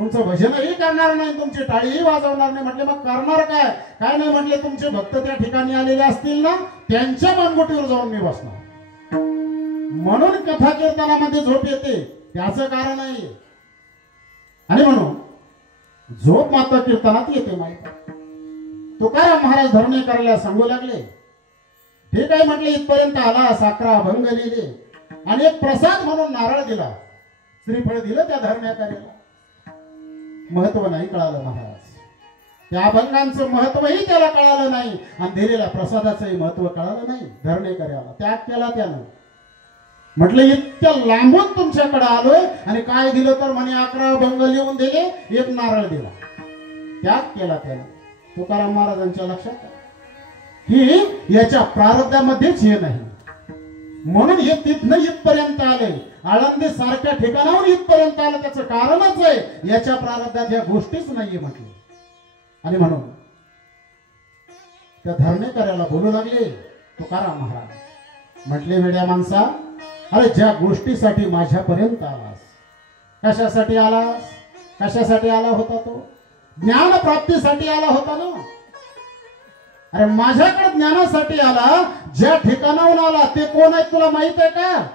तुमचं भजनही करणार नाही, तुमची टाळीही वाजवणार नाही. म्हटले मग करणार काय? काय नाही म्हटले, तुमचे भक्त त्या ठिकाणी आलेले असतील ना, त्यांच्या मानगुटीवर जाऊन मी बसणार. म्हणून कथा कीर्तनामध्ये झोप येते, त्याचं कारण आहे. आणि म्हणून झोप मात्र कीर्तनात येते. माहिती तुकाराम महाराज धरणे करायला सांगू लागले. ठीक आहे म्हटले, इथपर्यंत आला, साखरा अभंग लिहिले आणि एक प्रसाद म्हणून नारळ दिला, श्रीफळ दिलं त्या धरण्या कार्याला. महत्व नाही कळालं महाराज, त्या अभंगांचं महत्वही त्याला कळालं नाही आणि दिलेल्या प्रसादाचंही महत्व कळालं नाही. धरणे कार्याला त्याग केला त्यानं. म्हटलं इतक्या लांबून तुमच्याकडे आलोय आणि काय दिलं तर म्हणे 11 अभंग लिहून दिले, एक नारळ दिला. त्याग केला त्यानं. तुकाराम महाराजांच्या लक्षात की याच्या प्रारब्धामध्येच हे नाही, म्हणून हे तिथनं इथपर्यंत आले. आळंदी सारख्या ठिकाणावर इथपर्यंत आलं, त्याचं कारणच आहे याच्या प्रारब्धात या गोष्टीच नाहीये म्हटले. आणि म्हणून त्या धरणेकऱ्याला बोलू लागले तुकाराम महाराज. म्हटले वेड्या माणसा, अरे ज्या गोष्टीसाठी माझ्यापर्यंत आलास, कशासाठी आलास? कशासाठी आला होता तो? ज्ञान प्राप्तीसाठी आला होता ना. अरे माझ्याकडे ज्ञानासाठी आला. ज्या ठिकाणाहून आला ते कोण आहे तुला माहित आहे का?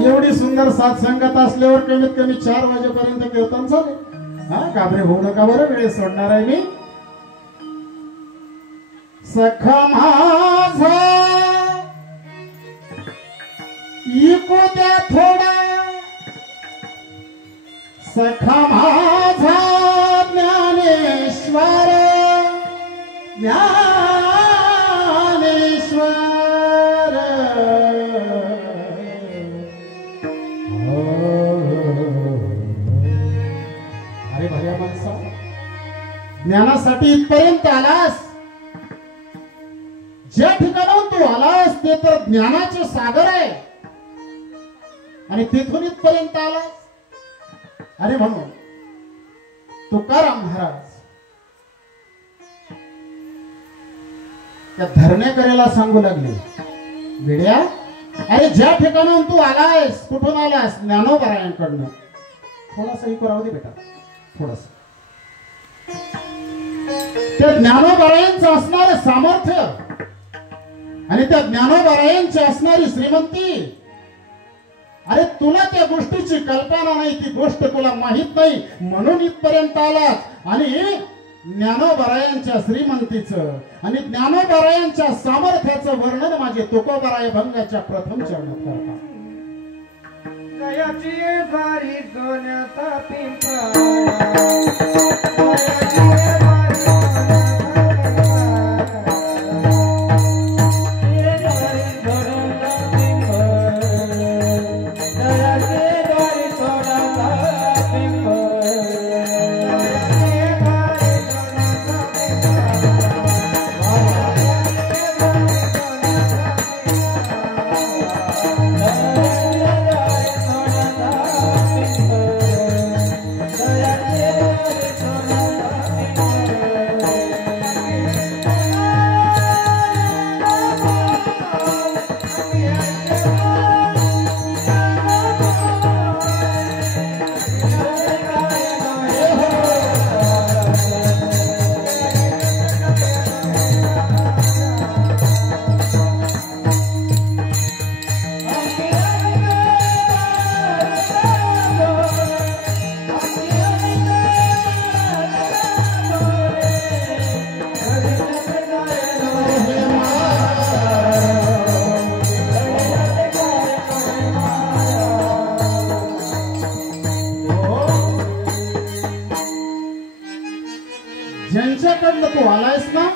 एवढी सुंदर साथ संगत असल्यावर कमीत कमी 4 वाजेपर्यंत कीर्तन झाले. हा घाबरे होऊ नका बरं, वेळ सोडणार आहे मी. सखा माझा इको द्या थोडा, सखा माझा ज्ञानेश्वर ज्ञानेश्वर ज्ञानासाठी इथपर्यंत आलास, ज्या ठिकाणाहून तू आलास ते तर ज्ञानाचे सागर आहे आणि तिथून इथपर्यंत आलास. आणि म्हणून तुकाराम महाराज त्या धरण्याकऱ्याला सांगू लागले, विड्या, अरे ज्या ठिकाणाहून तू आलायस, कुठून आलास? ज्ञानोबरायांकडनं. थोडासा इको राहू दे बेटा, थोडस. त्या ज्ञानोबरायांचं असणारं सामर्थ्य आणि त्या ज्ञानोबरायांची असणारी श्रीमंती, अरे तुला त्या गोष्टीची कल्पना नाही, ती गोष्ट तुला माहित नाही, म्हणून इथपर्यंत आलास. आणि ज्ञानोबरायांच्या श्रीमंतीचं आणि ज्ञानोबरायांच्या सामर्थ्याचं वर्णन माझे तुकोबराय भंगाच्या प्रथम चरणात करतात. ज्यांच्याकडनं तू आलायस ना,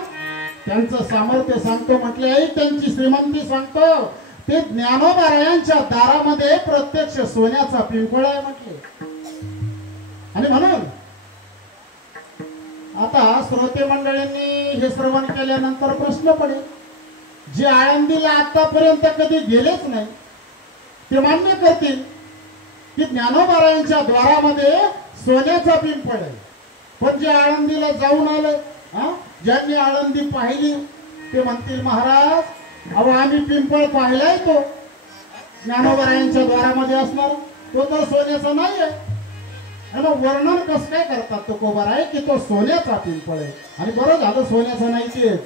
त्यांचं सामर्थ्य सांगतो म्हटले आहे, त्यांची श्रीमंती सांगतो. ते ज्ञानोबरायांच्या दारामध्ये प्रत्यक्ष सोन्याचा पिंपळ आहे म्हटले. आणि म्हणून आता श्रोते मंडळींनी हे श्रवण केल्यानंतर प्रश्न पडेल, जे आळंदीला आतापर्यंत कधी गेलेच नाही ते मान्य करतील की ज्ञानोबरायांच्या द्वारामध्ये सोन्याचा पिंपळ आहे. पण जे आळंदीला जाऊन आले, ज्यांनी आळंदी पाहिली, ते म्हणतील, महाराज, अहो आम्ही पिंपळ पाहिलाय, तो ज्ञानोबरायांच्या द्वारामध्ये असणार, तो तर सोन्याचा नाही आहे. आणि वर्णन कसं काय करतात तुकोबराय की तो सोन्याचा पिंपळ आहे. आणि बरं झालं सोन्याचा नाही तेच,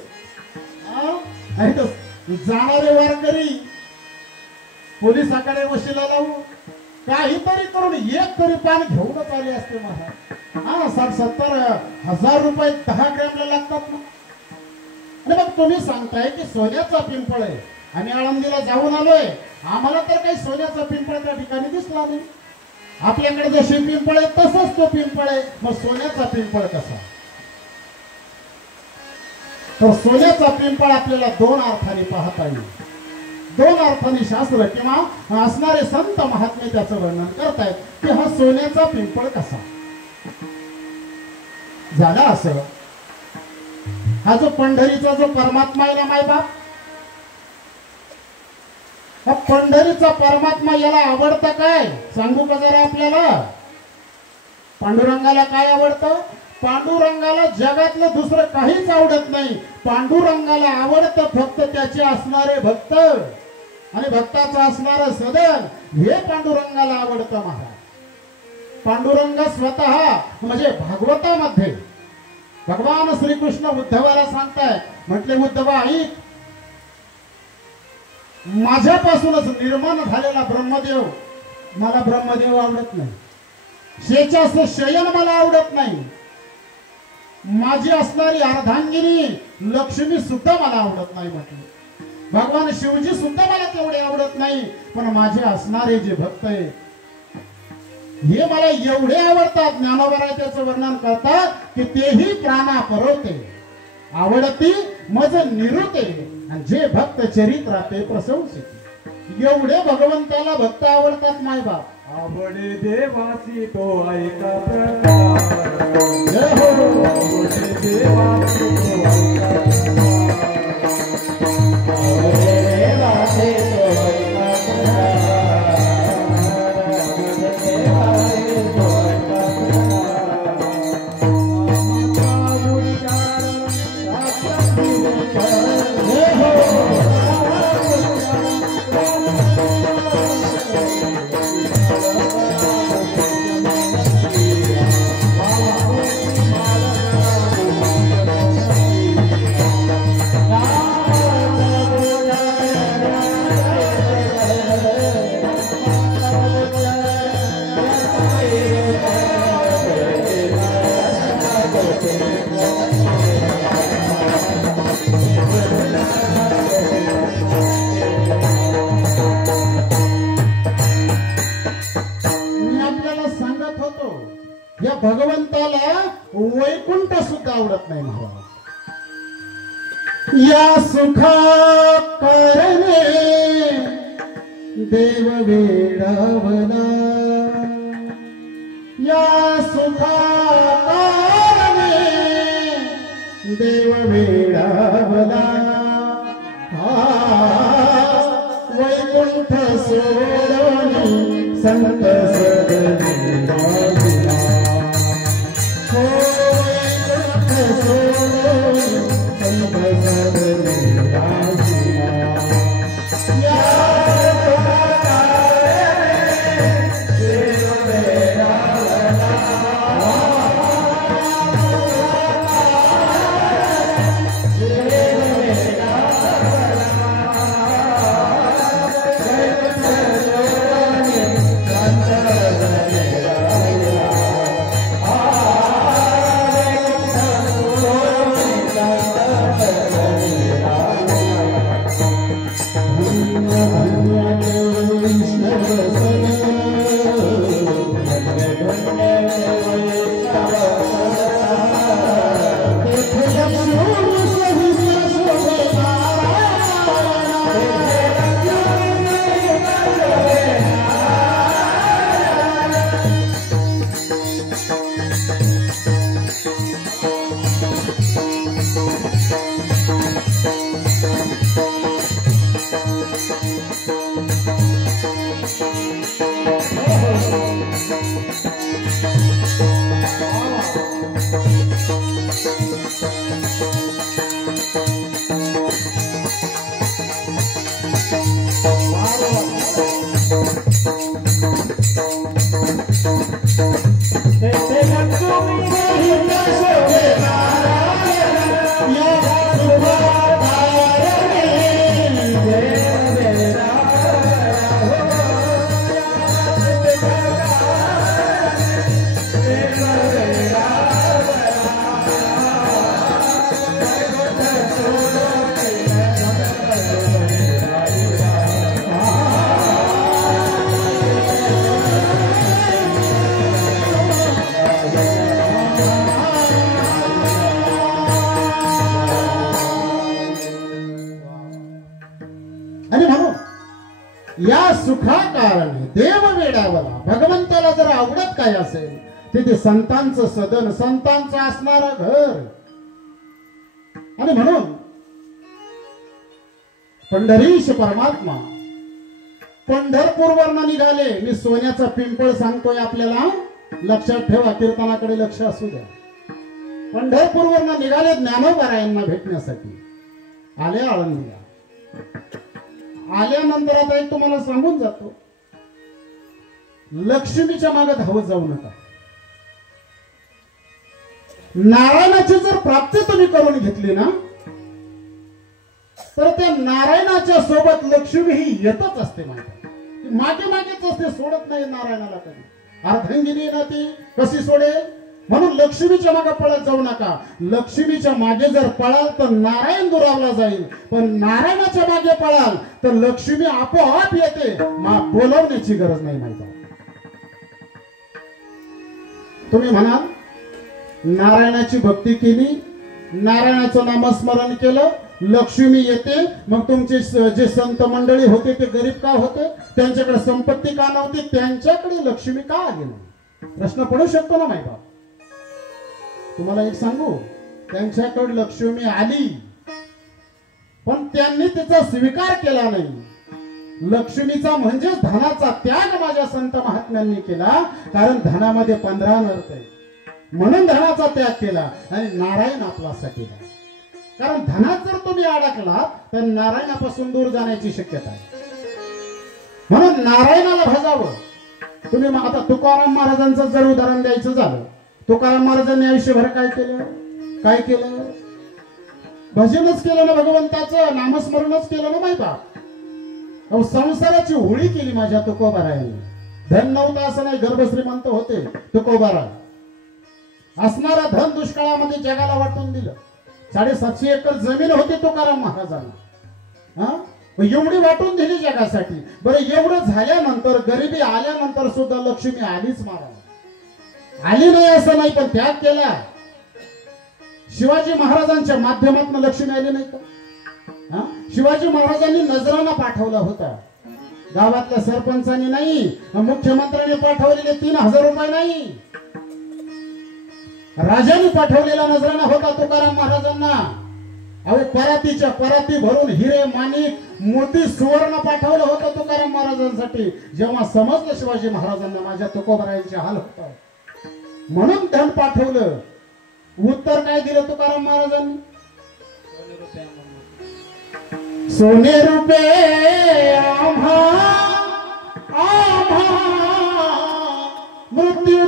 नाही तर जाणारे वारकरी पोलिसाकडे वशिला लावून काहीतरी करून एक तरी पान घेऊनच आले असते महाराज. 60-70 रुपये 10 ग्रॅमला लागतात ना. आणि मग तुम्ही सांगताय की सोन्याचा पिंपळ आहे, आम्ही आळंदीला जाऊन आलोय, आम्हाला तर काही सोन्याचा पिंपळ त्या ठिकाणी दिसला नाही. आपल्याकडे जसे पिंपळ आहे तसंच तो पिंपळ आहे, मग सोन्याचा पिंपळ कसा? तर सोन्याचा पिंपळ आपल्याला दोन अर्थाने पाहता येईल. दोन अर्थाने शास्त्र किंवा असणारे संत महात्मे त्याचं वर्णन करतायत की हा सोन्याचा पिंपळ कसा झाला. असं हा जो पंढरीचा जो परमात्मा आहे ना मायबाप, हा पंढरीचा परमात्मा याला आवडतं काय सांगू का जरा आपल्याला? पांडुरंगाला काय आवडतं? पांडुरंगाला जगातलं दुसरं काहीच आवडत नाही. पांडुरंगाला आवडतं फक्त त्याचे असणारे भक्त आणि भक्ताचं असणारं सदन, हे पांडुरंगाला आवडतं महाराज. पांडुरंग स्वतः म्हणजे भागवतामध्ये भगवान श्रीकृष्ण उद्धवाला सांगताय, म्हटले उद्धवा ऐक, माझ्यापासूनच निर्माण झालेला ब्रह्मदेव, मला ब्रह्मदेव आवडत नाही. शेच्याचं शयन मला आवडत नाही. माझी असणारी अर्धांगिनी लक्ष्मी सुद्धा मला आवडत नाही म्हटले. भगवान शिवजी सुद्धा मला तेवढे आवडत नाही. पण माझे असणारे जे भक्त आहे हे मला एवढे आवडतात. ज्ञानोबराय त्याचं वर्णन करतात की तेही प्राणा परवते आवडती मज निरुते, आणि जे भक्त चरित्र ते प्रशंसिते. एवढे भगवंताला भक्त आवडतात मायबाप. आवडे देवासी तो ऐका प्रकार आवडे देवासी तो ऐका आवडे देवासी तो ऐका भगवंताला वैकुंठ सुद्धा आवडत नाही महाराज। या सुखा करणे देव वेडावला, या सुखा करणे देव वेडावला, वैकुंठ सोडून संत या सुखा कारणे देव वेडावला। भगवंताला जर आवडत काय असेल तिथे संतांचं सदन, संतांचं असणारं घर। आणि म्हणून पंढरीश परमात्मा पंढरपूरवरनं निघाले। मी सोन्याचा पिंपळ सांगतोय आपल्याला, लक्षात ठेवा, कीर्तनाकडे लक्ष असू द्या। पंढरपूरवरनं निघाले ज्ञानोबारायांना भेटण्यासाठी, आले आळंदीला। आल्यानंतर आता एक तुम्हाला सांगून जातो, लक्ष्मीच्या मागे धावत जाऊ नका। नारायणाची जर प्राप्ती तुम्ही करून घेतली ना, तर त्या नारायणाच्या सोबत लक्ष्मी ही येतच असते। मागे मागेच असते, सोडत नाही नारायणाला कधी। अर्धांगिनी ना ती कशी सोडेल? म्हणून लक्ष्मीच्या मागे पळत जाऊ नका। लक्ष्मीच्या मागे जर पळाल तर नारायण दुरावला जाईल, पण नारायणाच्या मागे पळाल तर लक्ष्मी आपोआप येते, बोलवण्याची गरज नाही। माहिती तुम्ही म्हणाल नारायणाची भक्ती केली नारायणाचं नामस्मरण केलं, लक्ष्मी येते. मग तुमचे जे संत मंडळी होते ते गरीब का होते, त्यांच्याकडे संपत्ती का नव्हती, त्यांच्याकडे लक्ष्मी का आली नाही? प्रश्न पडू शकतो ना माय बाप. तुम्हाला एक सांगू, त्यांच्याकडे लक्ष्मी आली पण त्यांनी तिचा स्वीकार केला नाही. लक्ष्मीचा म्हणजे धनाचा त्याग माझ्या संत महात्म्यांनी केला, कारण धनामध्ये 15 नर्थ आहे म्हणून धनाचा त्याग केला. आणि नारायण आपल्यासाठी, कारण धनात जर तुम्ही अडकलात तर नारायणापासून दूर जाण्याची शक्यता आहे. म्हणून नारायणाला भजावं. तुम्ही आता तुकाराम महाराजांचं जर उदाहरण द्यायचं झालं, तुकाराम महाराजांनी आयुष्यभर काय केलं? काय केलं? भजनच केलं ना, भगवंताचं नामस्मरणच केलं ना माय बाप. संसाराची होळी केली माझ्या तुकोबारायांनी. धन नव्हतं असं नाही, गर्भश्रीमंत होते तुकोबारा. असणारा धन दुष्काळामध्ये जगाला वाटून दिलं. 750 एकर जमीन होती तुकाराम महाराजांना. एवढी वाटून दिली जगासाठी. बरं, एवढं झाल्यानंतर, गरिबी आल्यानंतर सुद्धा लक्ष्मी आलीच महाराज. आली नाही असं नाही, पण त्याग केला. शिवाजी महाराजांच्या माध्यमातून लक्ष्मी आली नाही का? शिवाजी महाराजांनी नजराना पाठवला होता. गावातल्या सरपंचांनी नाही, मुख्यमंत्र्यांनी पाठवलेले 3000 रुपये नाही, राजांनी पाठवलेला नजराना होता तुकाराम महाराजांना. अहो, परातीच्या पराती भरून हिरे, माणिक, मोती, सुवर्ण पाठवलं होतं तुकाराम महाराजांसाठी. जेव्हा समजलं शिवाजी महाराजांना माझ्या तुकोबारायांचे हाल होतात, म्हणून धन पाठवलं. उत्तर काय दिलं तुकाराम महाराजांनी? सोने रुपये आम्हा आम्हा मृत्यू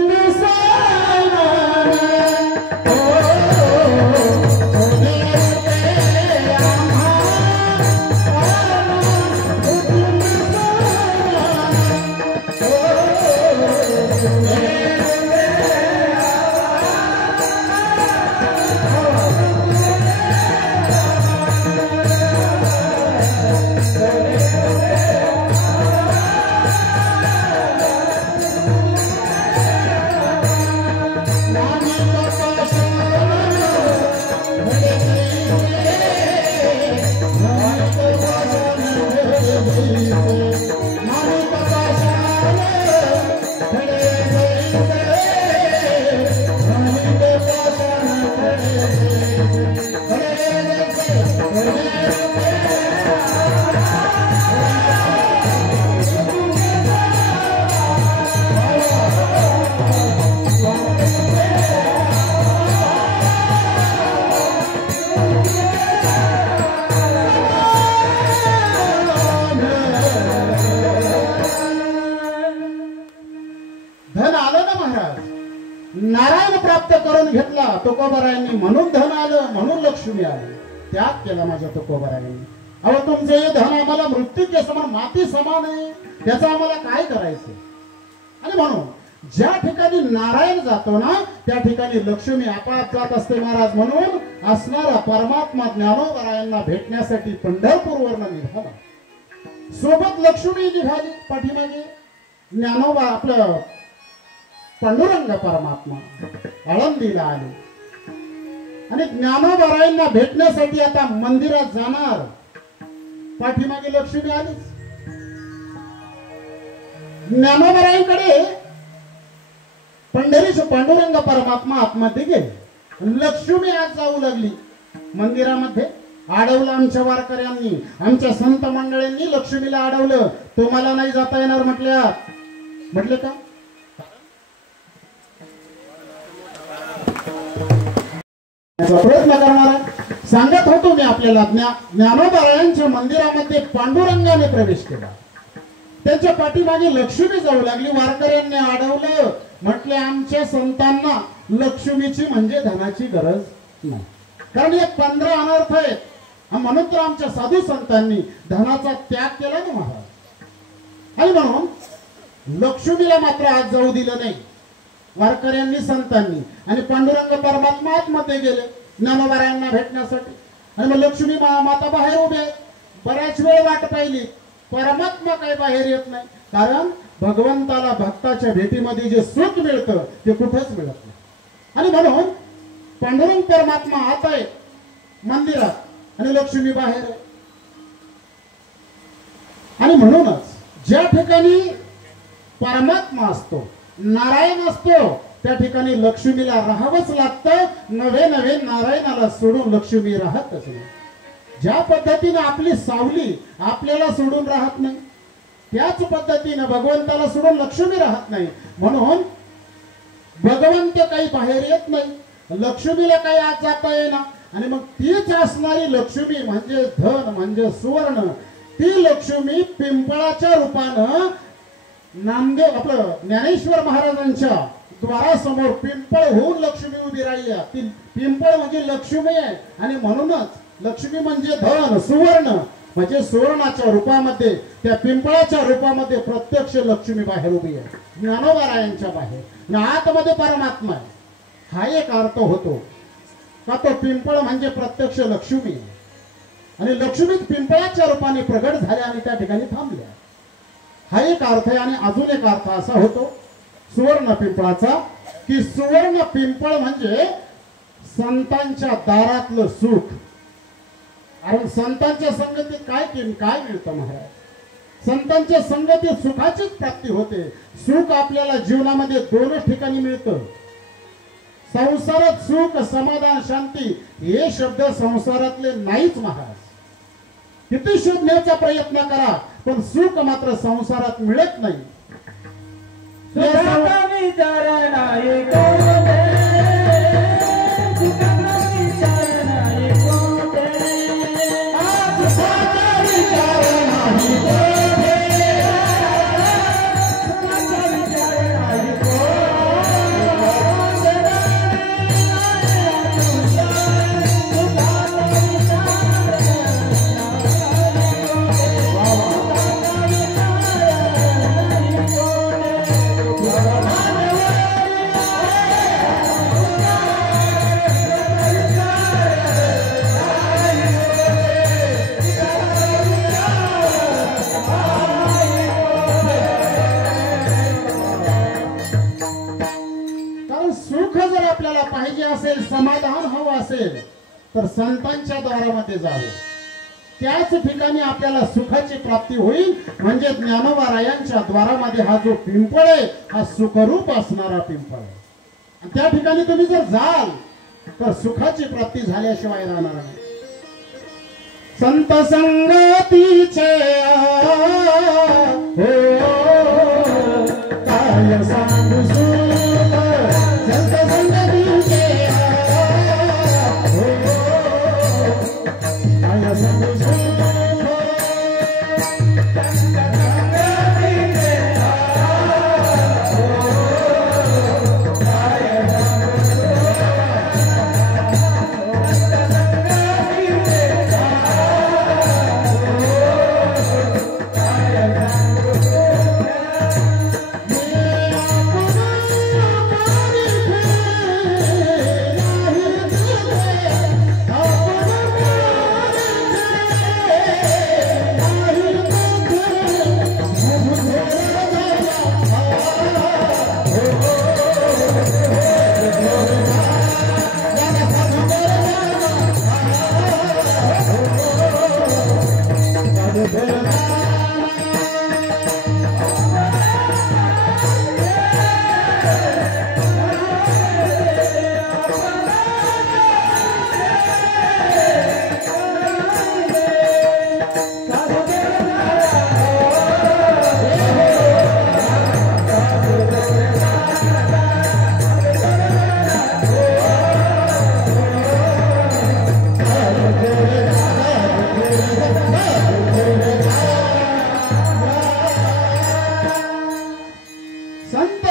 नारायण प्राप्त करून घेतला तुकोबारायांनी, म्हणून धन आलं, म्हणून लक्ष्मी आली. त्याग केला माझ्या तुकोबारायांनी. अहो, तुमचे हे धन आम्हाला मृत्यूचे समान, माती समान आहे, त्याचं आम्हाला काय करायचं? आणि म्हणून ज्या ठिकाणी नारायण जातो ना, त्या ठिकाणी लक्ष्मी आपाप जात असते महाराज. म्हणून असणारा परमात्मा ज्ञानोबारायांना भेटण्यासाठी पंढरपूरवरनं निघाला. सोबत लक्ष्मी निघाली पाठीमागे. ज्ञानोबा आपलं पांडुरंग परमात्मा आळंदीला आले आणि ज्ञानोबारायांना भेटण्यासाठी आता मंदिरात जाणार. पाठीमागे लक्ष्मी आलीच. ज्ञानोबारायांकडे पंढरीचे पांडुरंग परमात्मा आतमध्ये गेले. लक्ष्मी आज जाऊ लागली मंदिरामध्ये. अडवलं आमच्या वारकऱ्यांनी, आमच्या संत मंडळींनी लक्ष्मीला अडवलं. तुम्हाला नाही जाता येणार म्हटले का? प्रयत्न करणार. सांगत होतो मी आपल्याला, ज्ञानोबारायांच्या मंदिरामध्ये पांडुरंगाने प्रवेश केला. त्यांच्या पाठीमागे लक्ष्मी जाऊ लागली. वारकऱ्यांनी अडवलं. म्हटले आमच्या संतांना लक्ष्मीची म्हणजे धनाची गरज नाही, कारण हे 15 अनर्थ आहेत. म्हणून तर आमच्या साधू संतांनी धनाचा त्याग केला ना महाराज. आणि म्हणून लक्ष्मीला मात्र आज जाऊ दिलं नाही वारकऱ्यांनी, संतांनी. आणि पांडुरंग परमात्मा आतमध्ये गेले ज्ञानोबारायांना भेटण्यासाठी. आणि मग लक्ष्मी माता बाहेर उभे आहेत. बऱ्याच वेळ वाट पाहिली, परमात्मा काही बाहेर येत नाही. कारण भगवंताला भक्ताच्या भेटीमध्ये जे सुख मिळतं ते कुठेच मिळत नाही. आणि म्हणून पांडुरंग परमात्मा आत आहे मंदिरात आणि लक्ष्मी बाहेर आहे. आणि म्हणूनच ज्या ठिकाणी परमात्मा असतो, नारायण असतो, त्या ठिकाणी लक्ष्मीला राहावंच लागतं. नवे नवे नारायणाला सोडून लक्ष्मी राहतच नाही. ज्या पद्धतीने आपली सावली आपल्याला सोडून राहत नाही, त्याच पद्धतीने भगवंताला सोडून लक्ष्मी राहत नाही. म्हणून भगवंत काही बाहेर येत नाही, लक्ष्मीला काही आत जाता येणार. आणि मग तीच असणारी लक्ष्मी म्हणजे धन म्हणजे सुवर्ण, ती लक्ष्मी पिंपळाच्या रूपानं नामदेव आपलं ज्ञानेश्वर महाराजांच्या द्वारासमोर पिंपळ होऊन लक्ष्मी उभी राहिली. ती पिंपळ म्हणजे लक्ष्मी आहे. आणि म्हणूनच लक्ष्मी म्हणजे धन सुवर्ण म्हणजे सुवर्णाच्या रूपामध्ये, त्या पिंपळाच्या रूपामध्ये प्रत्यक्ष लक्ष्मी बाहेर उभी आहे, ज्ञानोबारायांच्या बाहेर. आतमध्ये परमात्मा आहे. हा एक अर्थ होतो का तो पिंपळ म्हणजे प्रत्यक्ष लक्ष्मी आणि लक्ष्मी पिंपळाच्या रूपाने प्रगट झाल्या आणि त्या ठिकाणी थांबल्या. हा एक अर्थ आहे. आणि अजून एक अर्थ असा होतो सुवर्ण पिंपळाचा की सुवर्ण पिंपळ म्हणजे संतांच्या दारातलं सुख. कारण संतांच्या संगतीत काय मिळतं महाराज? संतांच्या संगतीत सुखाचीच प्राप्ती होते. सुख आपल्याला जीवनामध्ये दोनच ठिकाणी मिळतं. संसारात सुख समाधान शांती हे शब्द संसारातले नाहीच महाराज. किती शोधण्याचा प्रयत्न करा पण सुख मात्र संसारात मिळत नाही. सुखाचा विचार नाही कोणते, सुखाचा विचार नाही कोणते, सुखाचा विचार नाही कोणते, सुखाचा विचार नाही कोणते. पाहिजे असेल समाधान हवं असेल तर संतांच्या द्वारामध्ये जावे. त्याच ठिकाणी आपल्याला सुखाची प्राप्ती होईल. म्हणजे ज्ञानोबारायांच्या द्वारामध्ये हा जो पिंपळ आहे हा सुखरूप असणारा पिंपळ आहे. आणि त्या ठिकाणी तुम्ही जर जाल तर सुखाची प्राप्ती झाल्याशिवाय राहणार नाही. संत संगतीचे काय सांगू सुख, संत संगतीचे काय सांगू सुख.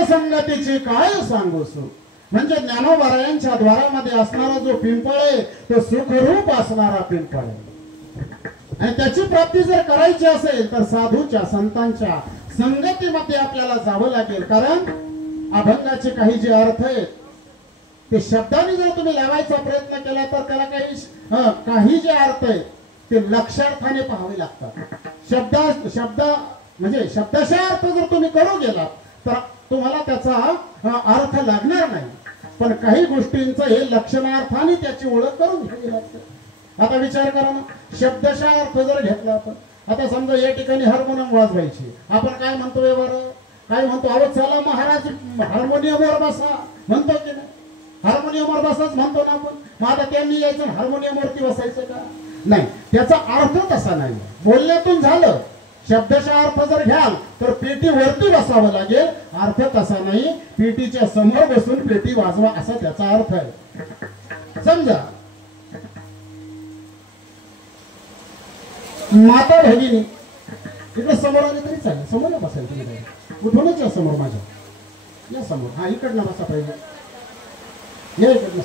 संगतीचे काय सांगू सुख. म्हणजे ज्ञानोबारायांच्या द्वारामध्ये असणारा जो पिंपळ आहे तो सुखरूप असणारा पिंपळ आहे. आणि त्याची प्राप्ती जर करायची असेल तर साधूच्या संतांच्या संगतीमध्ये आपल्याला जावं लागेल. कारण अभंगाचे काही जे अर्थ आहेत ते शब्दाने जर तुम्ही लावायचा प्रयत्न केला तर त्याला काही जे अर्थ आहेत ते लक्षार्थाने पाहावे लागतात. शब्द म्हणजे शब्दशः अर्थ जर तुम्ही करू गेलात तर तुम्हाला त्याचा अर्थ लागणार नाही. पण काही गोष्टींचं हे लक्षणार्थाने त्याची ओळख करून घ्यावी लागते. आता विचार करा ना, शब्दशः अर्थ जर घेतला आपण, आता समजा या ठिकाणी हार्मोनियम वाजवायची, आपण काय म्हणतो बरं, काय म्हणतो, अहो चला महाराज हार्मोनियमवर बसा म्हणतो की नाही, हार्मोनियमवर बसाच म्हणतो ना आपण. मग आता त्यांनी यायचं हार्मोनियमवरती बसायचं का? नाही, त्याचा अर्थ तसा नाही. बोलण्यातून झालं, शब्दशः अर्थ जर घ्याल तर पेटी वरती बसावं लागेल, अर्थ तसा नाही. पेटीच्या समोर बसून पेटी वाजवा असा त्याचा अर्थ आहे. समजा माता भगिनी इकडे समोर आले तरी चालेल, समोर बसायला तुम्ही, उठूनच या समोर, माझ्या या समोर, हा इकडनं बसा पाहिजे, या इकडनं.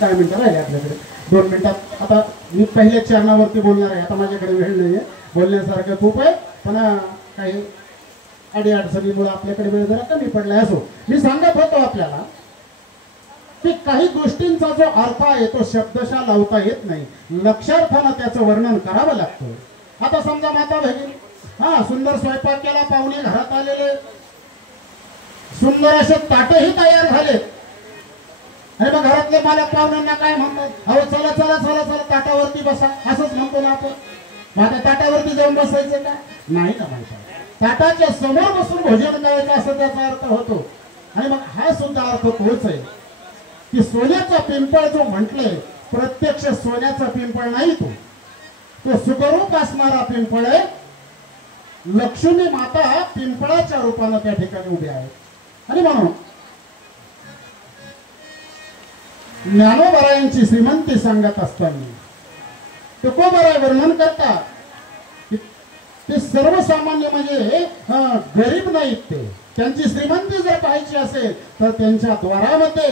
10 मिनिटं राहिले आपल्याकडे, 2 मिनिटात आता मी पहिल्या चरणावरती बोलणार आहे. आता माझ्याकडे वेळ नाहीये, बोलण्यासारखं खूप आहे, पण काही अडीअडचणीमुळे आपल्याकडे वेळ जरा कमी पडलाय. असो, मी सांगत होतो आपल्याला की काही गोष्टींचा जो अर्थ आहे तो शब्दशः लावता येत नाही, लक्षार्थानं त्याचं वर्णन करावं लागतं. आता समजा माता भगिनी, हा सुंदर स्वयंपाक केला, पाहुणे घरात आलेले, सुंदर असे ताटही तयार झाले, आणि मग घरातले मालक पाहुण्यांना काय म्हणतात, अहो चला चला चला चला ताटावरती बसा, असंच म्हणतो ना आपण. माझ्या ताटावरती जाऊन बसायचं का? नाही ना माहिती, ताटाच्या समोर बसून भोजन करायचं असं त्याचा अर्थ होतो. आणि मग हा सुद्धा अर्थ तोच आहे की सोन्याचा पिंपळ जो म्हटलंय, प्रत्यक्ष सोन्याचा पिंपळ नाही, तो सुखरूप असणारा पिंपळ आहे. लक्ष्मी माता पिंपळाच्या रूपानं त्या ठिकाणी उभी आहे. आणि म्हणून ज्ञानोबरायांची श्रीमंती सांगत असताना तुकोबराय वर्णन करतात, ते सर्वसामान्य म्हणजे गरीब नाहीत, ते त्यांची श्रीमंती जर पाहायची असेल तर त्यांच्या द्वारामध्ये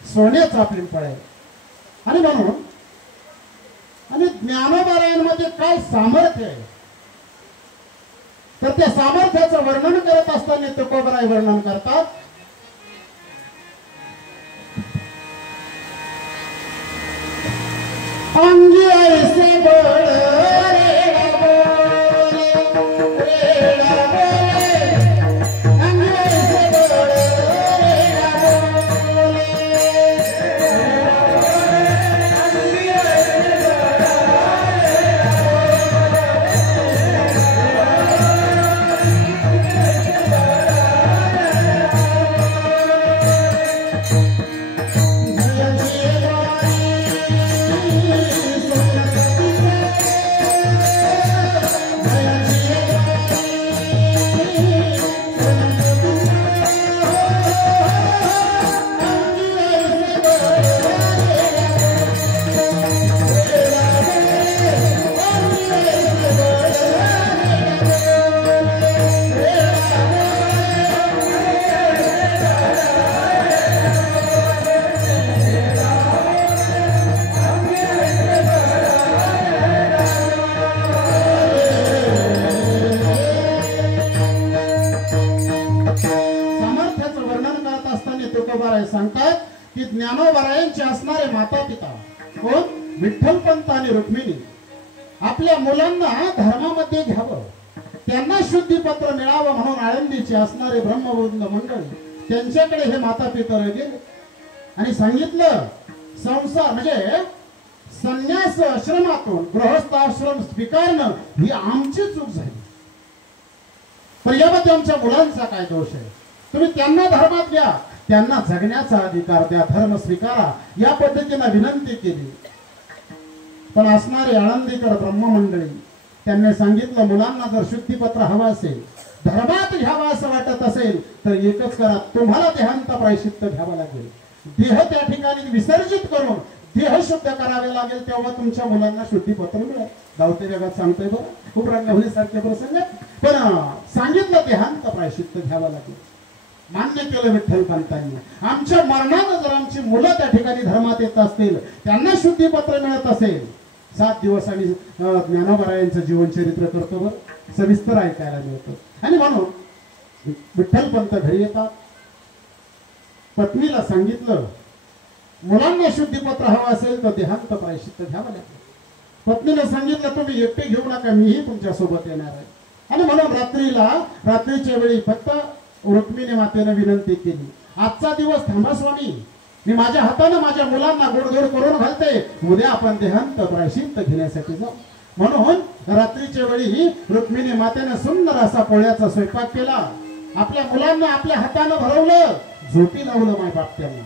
सोन्याचा पिंपळ आहे. आणि म्हणून आणि ज्ञानोबरायांमध्ये काय सामर्थ्य आहे, तर त्या सामर्थ्याचं वर्णन करत असताना तुकोबराय वर्णन करतात, अंगी ऐसे बळ रेडा बोले, रेडा बोले, अंगी ऐसे बळ रेडा बोले, अंगी ऐसे सांगतात की ज्ञानोबरायांचे असणारे माता पिता कोण, विठ्ठलपंत आणि रुक्मिणी, आपल्या मुलांना धर्मामध्ये घ्यावं, त्यांना शुद्धीपत्र मिळावं म्हणून आळंदीचे असणारे ब्रह्मवृंद मंडळी त्यांच्याकडे हे माता पिता गेले आणि सांगितलं, संसार म्हणजे संन्यास आश्रमातून गृहस्थ आश्रम स्वीकारणं ही आमची चूक झाली, पण यामध्ये आमच्या मुलांचा काय दोष आहे, तुम्ही त्यांना धर्मात घ्या, त्यांना जगण्याचा अधिकार द्या, धर्म स्वीकारा, या पद्धतीने विनंती केली. पण असणारे आळंदीकर ब्रह्ममंडळी त्यांनी सांगितलं, मुलांना जर शुद्धीपत्र हवं असेल, धर्मात घ्यावा असं वाटत असेल तर एकच करा, तुम्हाला देहांत प्रायश्चित्त घ्यावं लागेल, देह त्या ठिकाणी विसर्जित करून देह शुद्ध करावे लागेल, तेव्हा तुमच्या मुलांना शुद्धीपत्र मिळेल. गावते जगात सांगतोय बरं, खूप रंगवणीसारखे प्रसंग, पण सांगितलं देहांत प्रायश्चित्त घ्यावं लागेल. मान्य केलं विठ्ठलपंतांनी. आमच्या मरणानं जर आमची मुलं त्या ठिकाणी धर्मात येत असतील, त्यांना शुद्धीपत्र मिळत असेल, 7 दिवस आम्ही ज्ञानोबरायांचं जीवनचरित्र करतो, बरं सविस्तर ऐकायला मिळतं. आणि म्हणून विठ्ठलपंत घरी येतात, पत्नीला सांगितलं, मुलांना शुद्धीपत्र हवं असेल तर देहांत प्रायश्चित्त घ्यावं लागेल. पत्नीने सांगितलं, तुम्ही एकटे घेऊ नका, मीही तुमच्या सोबत येणार आहे. आणि म्हणून रात्रीच्या वेळी फक्त रुक्मिणी मातेने विनंती केली, आजचा दिवस थांबा स्वामी, मी माझ्या हाताने माझ्या मुलांना गोडधोड करून घालते, उद्या आपण देहांत प्रायश्चित्त घेण्यासाठी जाऊ. म्हणून रात्रीच्या वेळी रुक्मिणी मातेने सुंदर असा पोळ्याचा स्वयंपाक केला, आपल्या मुलांना आपल्या हाताने भरवलं, झोपी लावलं मायबाप त्यांना.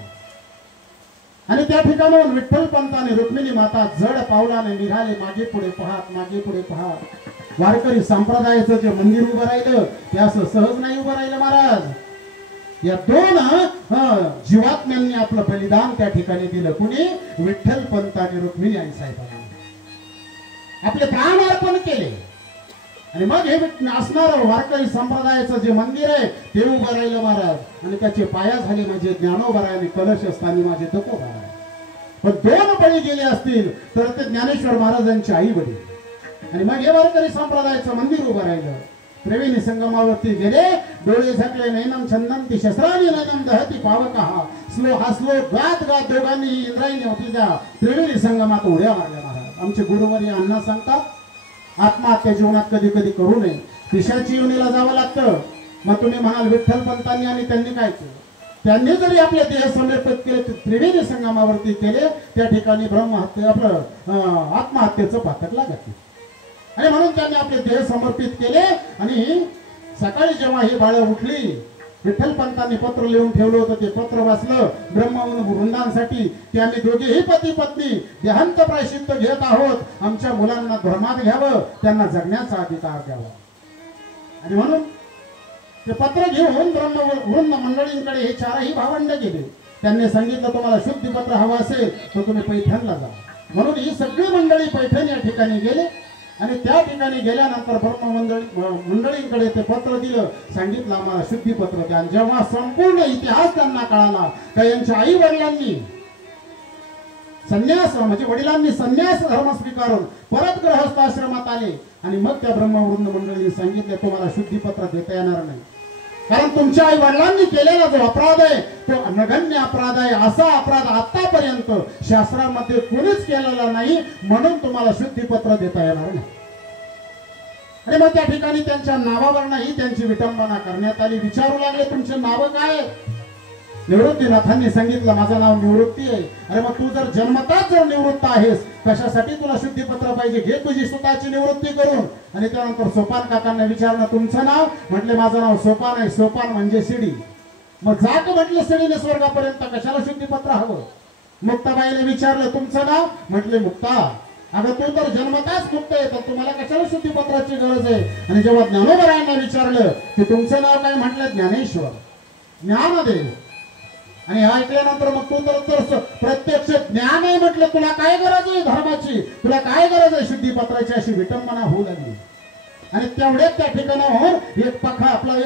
आणि त्या ठिकाणाहून विठ्ठल पंताने रुक्मिणी माता जड पावलाने निघाले, मागे पुढे पाहत, मागे पुढे पाहत. वारकरी संप्रदायाचं जे मंदिर उभं राहिलं ते असं सहज नाही उभं राहिलं महाराज. या दोन जीवात्म्यांनी आपलं बलिदान त्या ठिकाणी दिलं. कुणी? विठ्ठल पंत आणि रुक्मिणी आई साहेबांनी आपले प्राण अर्पण केले. आणि मग हे असणार वारकरी संप्रदायाचं जे मंदिर आहे ते उभं राहिलं महाराज. आणि त्याचे पाया झाले माझे ज्ञानोबा आणि कलश स्थानी माझे तुकोबा. पण दोन बळी गेले असतील तर ते ज्ञानेश्वर महाराजांची आई वडील. आणि मग हे वारकरी संप्रदायाचं मंदिर उभं राहिलं. त्रिवेणी संगमावरती गेले, डोळे झाकले, नैनम छंदंती शस्त्रानी नैनम दहती पावकहा. स्लो हसलो गात गात दोघांनी इंद्रायणी होती त्या त्रिवेणी संगमात उड्या मारल्या महाराज. आमचे गुरुवारी अण्णा सांगतात आत्महत्या जीवनात कधी कधी करू नये, पिशाची योनीला जावं लागतं. मग तुम्ही म्हणाल विठ्ठल पंतांनी आणि त्यांनी काय केलं? त्यांनी जरी आपले देह समर्पित केले, त्रिवेणी संगमावरती केले, त्या ठिकाणी ब्रह्महत्या आपलं आत्महत्येचं पातक लागत. आणि म्हणून त्यांनी आपले देह समर्पित केले. आणि सकाळी जेव्हा ही बाळ उठली, विठ्ठल पंतांनी पत्र लिहून ठेवलं होतं, ते पत्र वाचलं वृंदांसाठी की आम्ही दोघेही पती पत्नी देहांत प्रायश्चित्त घेत आहोत, आमच्या मुलांना धर्मात घ्यावं, त्यांना जगण्याचा अधिकार द्यावा. आणि म्हणून ते पत्र घेऊन वृंद मंडळींकडे हे चारही भावंड गेले. त्यांनी सांगितलं तुम्हाला शुद्धीपत्र हवं असेल तर तुम्ही पैठणला जा. म्हणून ही सगळी मंडळी पैठण या ठिकाणी गेले. आणि त्या ठिकाणी गेल्यानंतर मंडळींकडे ते पत्र दिलं, सांगितलं आम्हाला शुद्धीपत्र द्या. जेव्हा संपूर्ण इतिहास त्यांना कळाला का यांच्या आई वडिलांनी संन्यास म्हणजे वडिलांनी संन्यास धर्म स्वीकारून परत गृहस्थ आश्रमात आले. आणि मग त्या ब्रह्मवृंद मंडळींनी सांगितले तुम्हाला शुद्धीपत्र देता येणार नाही, कारण तुमच्या आई वडिलांनी केलेला जो अपराध आहे तो नगण्य अपराध आहे. असा अपराध आतापर्यंत शास्त्रामध्ये कोणीच केलेला नाही, म्हणून तुम्हाला शुद्धीपत्र देता येणार नाही. आणि मग त्या ठिकाणी त्यांच्या नावावरही त्यांची विटंबना करण्यात आली. विचारू लागले तुमचे नाव काय? निवृत्तीनाथांनी सांगितलं माझं नाव निवृत्ती आहे. अरे मग तू जर जन्मताच जर निवृत्त आहेस, कशासाठी तुला शुद्धीपत्र पाहिजे? घे तुझी स्वतःची निवृत्ती करून. आणि त्यानंतर सोपान काकांना विचारलं तुमचं नाव? म्हटले माझं नाव सोपान आहे. सोपान म्हणजे शिडी. मग जाक म्हटलं शिडीने स्वर्गापर्यंत, कशाला शुद्धीपत्र हवं? मुक्ताबाईने विचारलं तुमचं नाव? म्हटले मुक्ता. अगं तू तर जन्मताच मुक्त आहे, तर तुम्हाला कशाला शुद्धीपत्राची गरज आहे? आणि जेव्हा ज्ञानोबरायांना विचारलं की तुमचं नाव काय? म्हटलं ज्ञानेश्वर, ज्ञानदेव. आणि हा ऐकल्यानंतर मग तू तर प्रत्यक्ष ज्ञान आहे म्हटलं, तुला काय गरज आहे धर्माची? तुला काय गरज आहे शुद्धीपत्राची? अशी विटंबना होऊ लागली. आणि तेवढ्यात त्या ठिकाणावर एक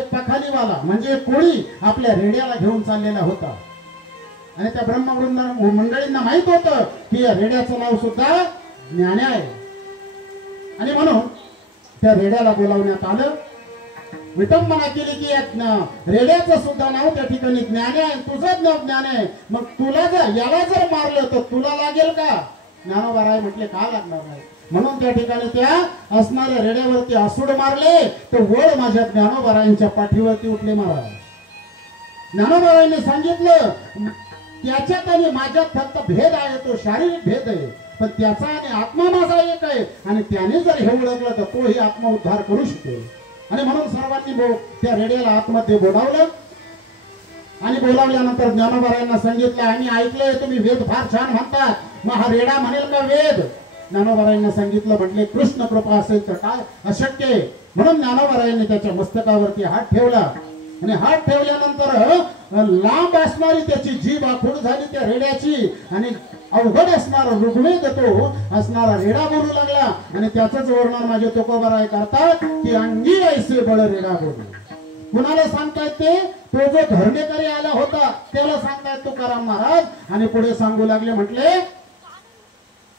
पखालीवाला म्हणजे कोळी आपल्या रेड्याला घेऊन चाललेला होता. आणि त्या ब्रह्मवृंद मंडळींना माहित होतं की या रेड्याचं नाव सुद्धा ज्ञाने आहे. आणि म्हणून त्या रेड्याला बोलावण्यात आलं. विटंबना केली की रेड्याचं सुद्धा नाव त्या ठिकाणी ज्ञाने आहे, तुझं नाव ज्ञान आहे. मग तुला जर याला जर मारलं तर तुला लागेल का? ज्ञानोबा म्हटले का लागणार नाही. म्हणून त्या ठिकाणी त्या असणाऱ्या रेड्यावरती आसूड मारले, तर वळ माझ्या ज्ञानोबारायांच्या पाठीवरती उठले महाराज. ज्ञानोबारायांनी सांगितलं त्याच्यात आणि माझ्यात फक्त भेद आहे, तो शारीरिक भेद आहे, पण त्याचा आणि आत्मा माझा एक आहे. आणि त्याने जर हे ओळखलं तर तोही आत्मा उद्धार करू शकेल. आणि म्हणून सर्वांनी त्या रेड्याला आतमध्ये बोलावलं. आणि बोलावल्यानंतर ज्ञानोबारायांना सांगितलं आम्ही ऐकलंय तुम्ही वेद फार छान म्हणतात, मग हा रेडा म्हणेल का वेद? ज्ञानोबारायांना सांगितलं म्हटले कृष्ण कृपा असेल तर काय अशक्य आहे. म्हणून ज्ञानोबारायांनी त्याच्या मस्तकावरती हात ठेवला. आणि हात ठेवल्यानंतर लांब असणारी त्याची जीभ आखूड झाली त्या रेड्याची. आणि अवघड असणारा ऋग्वेद तो असणारा रेडा बोलू लागला. आणि त्याचंच वर्णन माझे तुकोबाराय करतात की अंगी ऐसे बळ रेडा बोलू. कुणाला सांगतायत ते? तो जो धर्मेकरी आला होता त्याला सांगतायत तुकाराम महाराज. आणि पुढे सांगू लागले म्हटले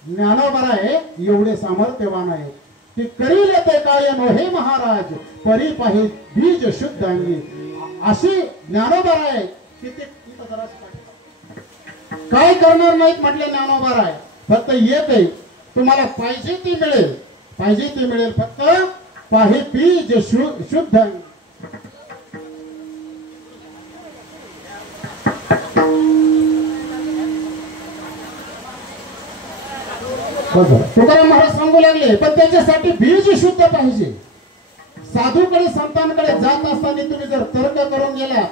ज्ञानोबाराय एवढे सामर्थ्यवान आहे की करील ते काय हे महाराज परी पाहि बीज शुद्ध अंगी. अशी ज्ञानोबाराय की ते काय करणार नाहीत म्हटले ज्ञानोबाराय. फक्त एक आहे, तुम्हाला पाहिजे ती मिळेल, पाहिजे ती मिळेल, फक्त पाहि बीज शुद्ध. तुकाराम महाराज सांगू लागले, पण त्याच्यासाठी बीज शुद्ध पाहिजे. साधूकडे संतांकडे जात असताना तुम्ही जर तर्क करून गेलात,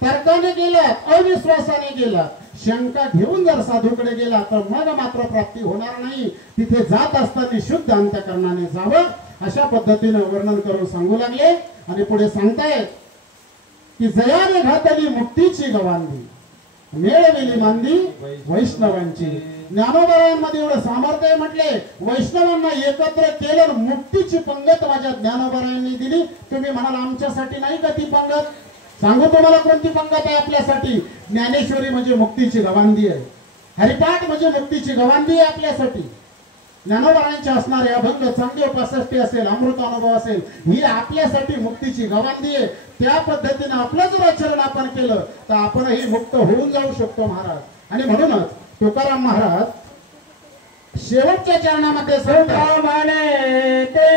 तर्काने गेलात, अविश्वासाने गेलात, शंका घेऊन जर साधूकडे गेला तर मग मात्र प्राप्ती होणार नाही. तिथे जात असताना शुद्ध अंतःकरणाने जावं, अशा पद्धतीने वर्णन करून सांगू लागले. आणि पुढे सांगतायत की जयाने घातली मुक्तीची गवांधी, मेळविली मांदी वैष्णवांची. ज्ञानोबारायांमध्ये एवढं सामर्थ्य आहे म्हटले, वैष्णवांना एकत्र केलं, मुक्तीची पंगत माझ्या ज्ञानोबारायांनी दिली. तुम्ही म्हणाल आमच्यासाठी नाही का ती पंगत? सांगू तुम्हाला कोणती पंगत आहे आपल्यासाठी. ज्ञानेश्वरी म्हणजे मुक्तीची गवांधी आहे, हरिपाठ म्हणजे मुक्तीची गवांधी आहे आपल्यासाठी. ज्ञानोबारायांचे असणारे अभंग, चांगदेव 65 असेल, अमृतानुभव असेल, ही आपल्यासाठी मुक्तीची गवांधी आहे. त्या पद्धतीने आपलं जर आचरण आपण केलं तर आपणही मुक्त होऊन जाऊ शकतो महाराज. आणि म्हणूनच तुकाराम महाराज शेवटच्या चरणामध्ये सांगतात, म्हणे ते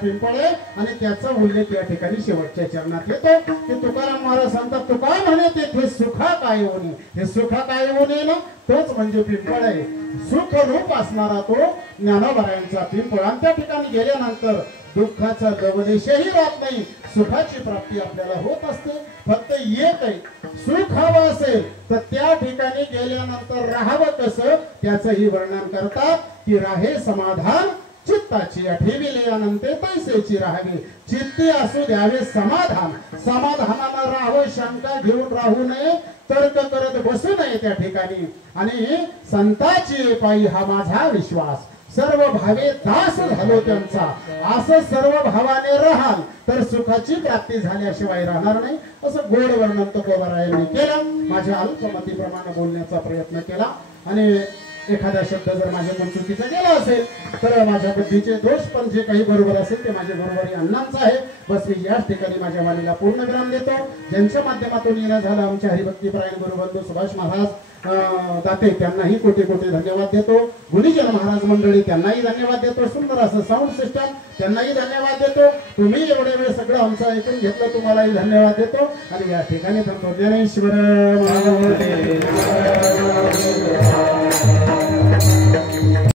पिंपळ आहे आणि त्याचा उल्लेख या ठिकाणी शेवटच्या चरणात येतो. की तुकाराम महाराज सांगतात, तुका म्हणे तेथे सुखा काय होणे. हे सुखा काय होणे ना, तोच म्हणजे पिंपळ आहे. सुख रूप असणारा तो ज्ञानोबारायांचा पिंपळ. आणि त्या ठिकाणी गेल्यानंतर दुःखाचा लवलेशही राहत नाही, सुखाची प्राप्ती आपल्याला होत असते. फक्त एक आहे, सुख हवं असेल तर त्या ठिकाणी गेल्यानंतर राहावं कसं त्याचंही वर्णन करतात. की राहे समाधान चित्ताची ठेविले अनंते पैसेची राहावी. चित्ती असू द्यावे समाधान, समाधानानं राहावं, शंका घेऊन राहू नये, तर्क करत बसू नये त्या ठिकाणी. आणि संताची पायी हा माझा विश्वास, सर्व भावे दास झालो त्यांचा. असं सर्व भावाने राहाल तर सुखाची प्राप्ती झाल्याशिवाय राहणार नाही. असं गोड वर्णन तुकोबारायांनी केलं. माझ्या अल्पमतीप्रमाणे बोलण्याचा प्रयत्न केला. आणि एखादा शब्द जर माझ्या मन चुकीचा गेला असेल तर माझ्या बुद्धीचे दोष, पण जे काही बरोबर असेल ते माझ्या बरोबरी अण्णांचं आहे. बस मी याच ठिकाणी माझ्या वाणीला पूर्ण विराम देतो. ज्यांच्या माध्यमातून येणं झालं आमच्या हरिभक्तीपरायण गुरुबंधू सुभाष महाराज दाते, त्यांनाही कोटी कोटी धन्यवाद देतो. गुणीजन महाराज मंडळी त्यांनाही धन्यवाद देतो. सुंदर असं साऊंड सिस्टम त्यांनाही धन्यवाद देतो. तुम्ही एवढे वेळ सगळं आमचं ऐकून घेतलं, तुम्हालाही धन्यवाद देतो. आणि या ठिकाणी थांबतो. ज्ञानेश्वर महाराज